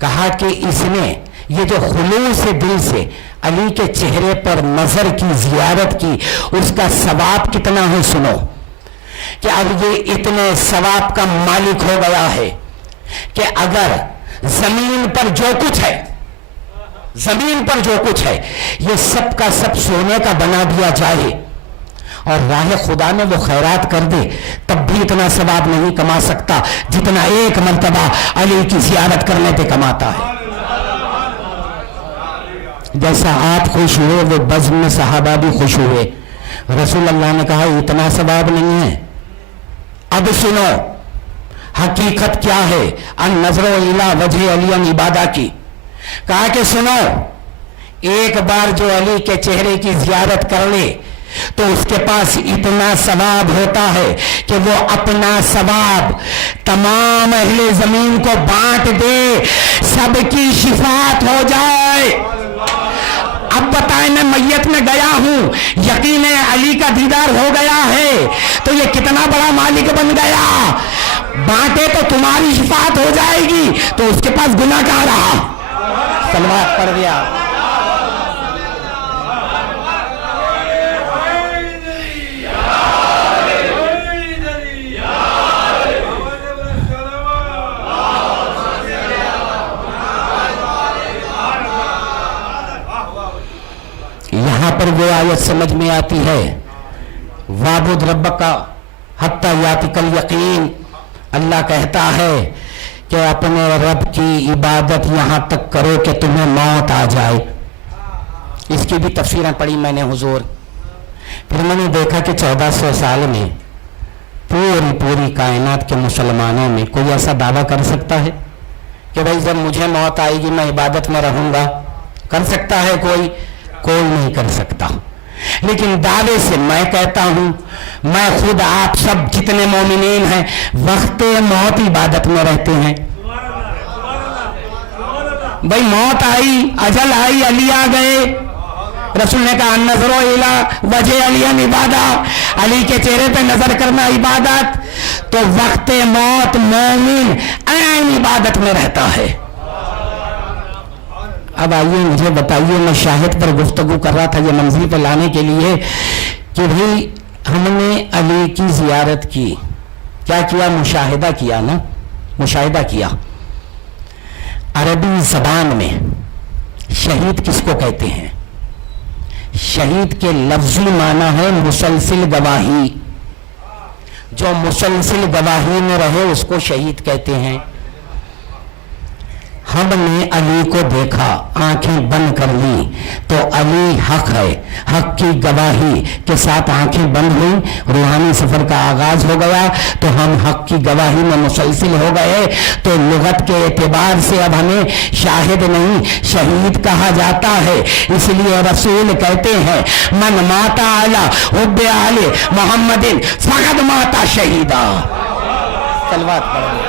کہا کہ اس نے یہ جو خلوص دل سے علی کے چہرے پر نظر کی، زیارت کی، اس کا ثواب کتنا ہے سنو. کہ اب یہ اتنے ثواب کا مالک ہو گیا ہے کہ اگر زمین پر جو کچھ ہے، زمین پر جو کچھ ہے، یہ سب کا سب سونے کا بنا دیا جائے اور راہ خدا میں وہ خیرات کر دے، تب بھی اتنا ثواب نہیں کما سکتا جتنا ایک مرتبہ علی کی زیارت کرنے پہ کماتا ہے۔ جیسا آپ خوش ہوئے وہ بزم میں صحابہ بھی خوش ہوئے۔ رسول اللہ نے کہا اتنا ثواب نہیں ہے، اب سنو حقیقت کیا ہے، النظر الی وجہ علی عبادہ کی۔ کہا کہ سنو، ایک بار جو علی کے چہرے کی زیارت کر لے تو اس کے پاس اتنا ثواب ہوتا ہے کہ وہ اپنا ثواب تمام اہل زمین کو بانٹ دے، سب کی شفاعت ہو جائے۔ اب بتائیں، میں میت میں گیا ہوں، یقین علی کا دیدار ہو گیا ہے تو یہ کتنا بڑا مالک بن گیا، بانٹے تو تمہاری شفاعت ہو جائے گی، تو اس کے پاس گناہ کہاں رہا؟ صلوات پڑھ دیا۔ یہاں پر وہ آیت سمجھ میں آتی ہے، وَاعْبُدْ رَبَّكَ حَتَّى يَأْتِيَكَ الْيَقِينُ۔ اللہ کہتا ہے کہ اپنے رب کی عبادت یہاں تک کرو کہ تمہیں موت آ جائے۔ اس کی بھی تفسیریں پڑھی میں نے حضور، پھر میں نے دیکھا کہ 1400 سال میں پوری کائنات کے مسلمانوں میں کوئی ایسا دعویٰ کر سکتا ہے کہ بھائی جب مجھے موت آئے گی میں عبادت میں رہوں گا؟ کر سکتا ہے کوئی؟ کوئی نہیں کر سکتا۔ لیکن دعوے سے میں کہتا ہوں، میں خود آپ سب جتنے مومنین ہیں وقت موت عبادت میں رہتے ہیں۔ بھائی موت آئی، اجل آئی، علی آ گئے، رسول نے کہا النظر الی وجہ علی عبادہ، علی کے چہرے پہ نظر کرنا عبادت، تو وقت موت مومن عین عبادت میں رہتا ہے۔ اب آئیے مجھے بتائیے، میں شاہد پر گفتگو کر رہا تھا یہ منزل پہ لانے کے لیے کہ بھئی ہم نے علی کی زیارت کی، کیا کیا؟ مشاہدہ کیا نا، مشاہدہ کیا۔ عربی زبان میں شہید کس کو کہتے ہیں؟ شہید کے لفظی معنی ہے مسلسل گواہی، جو مسلسل گواہی میں رہے اس کو شہید کہتے ہیں۔ ہم نے علی کو دیکھا، آنکھیں بند کر لی تو علی حق ہے، حق کی گواہی کے ساتھ آنکھیں بند ہوئی، روحانی سفر کا آغاز ہو گیا تو ہم حق کی گواہی میں مسلسل ہو گئے، تو لغت کے اعتبار سے اب ہمیں شاہد نہیں شہید کہا جاتا ہے۔ اس لیے رسول کہتے ہیں من مات علی حب آل محمد فقد مات شہیدا۔ صلوات پڑھیں۔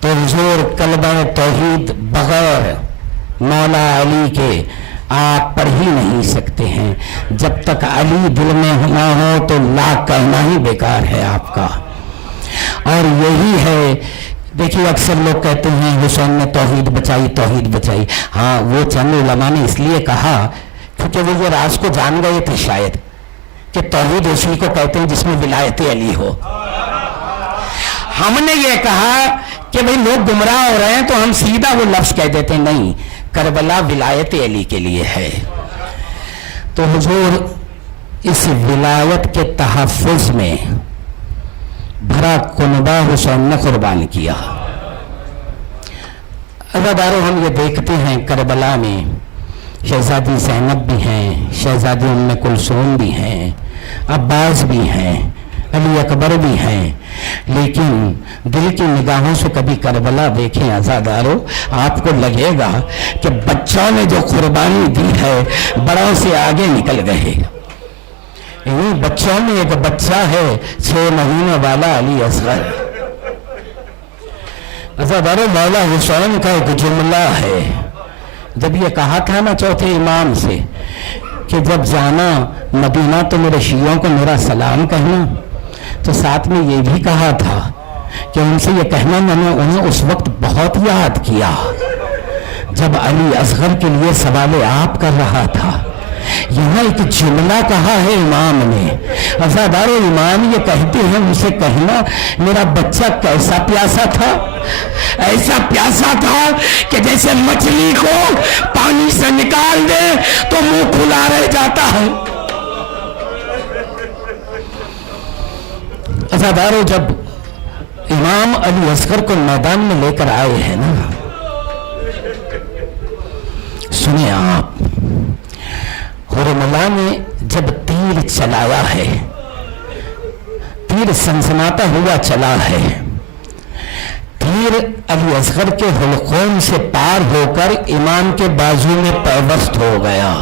تو حضور کلمہ توحید بغیر مولا علی کے آپ پڑھ ہی نہیں سکتے ہیں۔ جب تک علی دل میں نہ ہو تو لا کہنا ہی بیکار ہے آپ کا۔ اور یہی ہے، دیکھیے اکثر لوگ کہتے ہیں حسین نے توحید بچائی، توحید بچائی۔ ہاں وہ چند علماء نے اس لیے کہا کیونکہ وہ یہ راز کو جان گئے تھے شاید کہ توحید اسی کو کہتے ہیں جس میں ولایت علی ہو۔ ہم نے یہ کہا کہ بھئی لوگ گمراہ ہو رہے ہیں تو ہم سیدھا وہ لفظ کہہ دیتے ہیں، نہیں، کربلا ولایت علی کے لیے ہے۔ تو حضور اس ولایت کے تحفظ میں بھرا کنبہ حسین نے قربان کیا۔ عزادارو ہم یہ دیکھتے ہیں کربلا میں شہزادی زینب بھی ہیں، شہزادی ام کلثوم بھی ہیں، عباس بھی ہیں، علی اکبر بھی ہیں، لیکن دل کی نگاہوں سے کبھی کربلا دیکھیں عزادارو، آپ کو لگے گا کہ بچوں نے جو قربانی دی ہے بڑوں سے آگے نکل گئے۔ انہیں بچوں میں ایک بچہ ہے 6 مہینے والا علی اصغر۔ عزادارو مولا حسین کا ایک جملہ ہے، جب یہ کہا تھا نا چوتھے امام سے کہ جب جانا مدینہ تو میرے شیعوں کو میرا سلام کہنا، تو ساتھ میں یہ بھی کہا تھا کہ ان سے یہ کہنا میں نے انہیں اس وقت بہت یاد کیا جب علی اصغر کے لیے سوال آپ کر رہا تھا یہاں ایک جملہ کہا ہے امام نے. عزادارو امام یہ کہتے ہیں اسے کہنا میرا بچہ کیسا پیاسا تھا, ایسا پیاسا تھا کہ جیسے مچھلی کو پانی سے نکال دے تو منہ کھلا رہ جاتا ہے. عزادارو جب امام علی اصغر کو میدان میں لے کر آئے ہیں نا, سنیں آپ, حرملا نے جب تیر چلایا ہے, تیر سنسناتا ہوا چلا ہے, تیر علی اصغر کے حلقوم سے پار ہو کر امام کے بازو میں پیوست ہو گیا.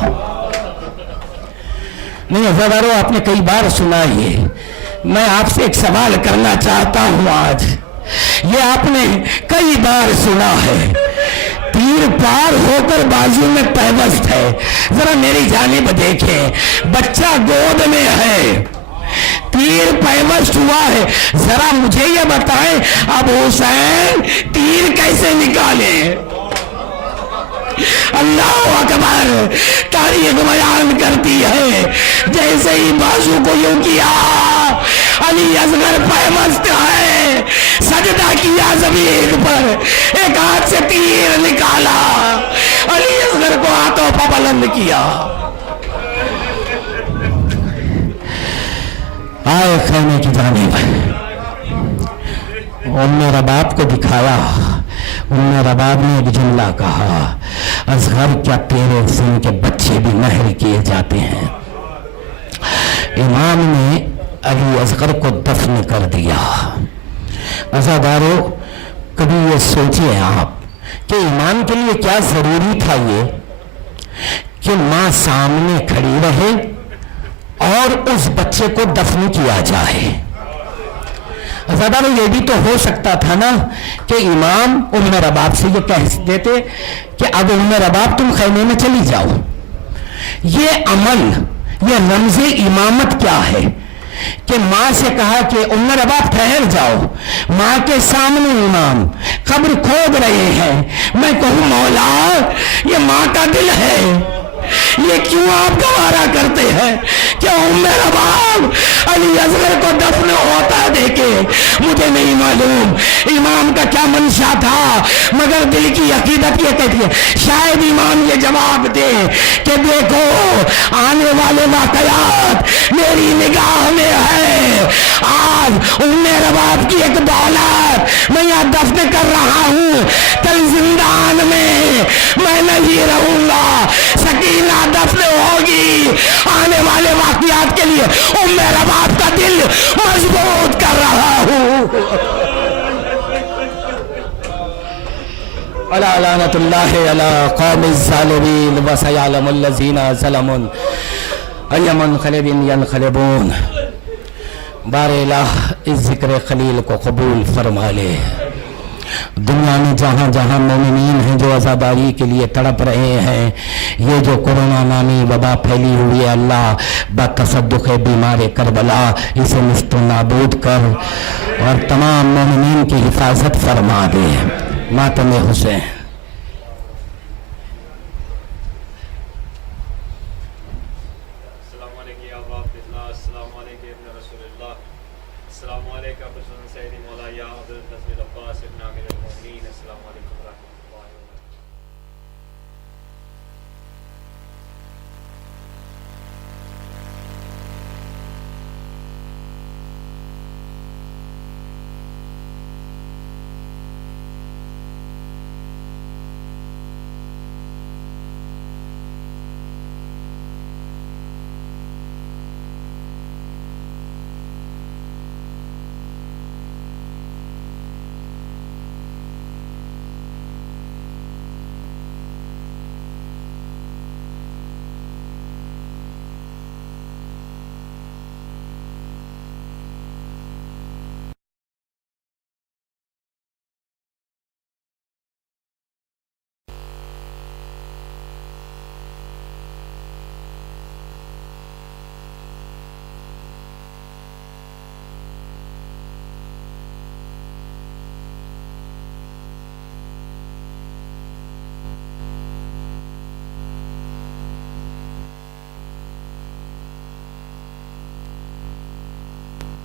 نہیں عزادارو آپ نے کئی بار سنا یہ, میں آپ سے ایک سوال کرنا چاہتا ہوں آج, یہ آپ نے کئی بار سنا ہے, تیر پار ہو کر بازو میں پیوست ہے. ذرا میری جانب دیکھیں, بچہ گود میں ہے, تیر پیوست ہوا ہے, ذرا مجھے یہ بتائیں اب حسین تیر کیسے نکالے؟ اللہ اکبر. تاریخ بیان کرتی ہے جیسے ہی بازو کو یوں کیا, علی اصغر پیوست ہے, سجدہ کیا زمین پر, ایک ہاتھ سے تیر نکالا, علی اصغر کو ہاتھوں پر بلند کیا, آئے خیمے کی جانب, ام رباب کو دکھایا. ام رباب نے ایک جملہ کہا, اصغر کیا تیرے سن کے بچے بھی مہر کیے جاتے ہیں. امام نے علی اصغر کو دفن کر دیا. عزادارو کبھی یہ سوچئے آپ کہ امام کے لیے کیا ضروری تھا یہ کہ ماں سامنے کھڑی رہے اور اس بچے کو دفن کیا جائے. عزادارو یہ بھی تو ہو سکتا تھا نا کہ امام ام رباب سے یہ کہہ دیتے کہ اب ام رباب تم خیمے میں چلی جاؤ. یہ عمل, یہ رمز امامت کیا ہے کہ ماں سے کہا کہ ام رباب ٹھہر جاؤ, ماں کے سامنے امام قبر کھود رہے ہیں, میں کہوں مولا یہ ماں کا دل ہے, یہ کیوں آپ گوارا کرتے ہیں کہ ام رباب علی اصغر کو دفن ہوتا دیکھے؟ مجھے نہیں معلوم امام کا کیا منشا تھا, مگر دل کی عقیدت یہ کہتی ہے شاید امام یہ جواب دے کہ دیکھو آنے والے واقعات میری نگاہ میں ہے, آج ام رباب کی ایک دولت میں یہاں دفن کر رہا ہوں, کل زندان میں نہیں رہوں گا, سکینہ دفن ہوگی, آنے والے واقعات کے لیے ام رباب کا دل مضبوط کر رہا ہوں. الا لعنت اللہ علی قوم الظالمین وسیعلم الذین ظلموا ای منقلب ینقلبون. بار الہ اس ذکر خلیل کو قبول فرما لے. دنیا میں جہاں جہاں مومنین ہیں جو عزاداری کے لیے تڑپ رہے ہیں, یہ جو کورونا نامی وبا پھیلی ہوئی ہے, اللہ بتصدق بیمار کربلا اسے نست و نابود کر اور تمام مومنین کی حفاظت فرما دے. ماتم حسین.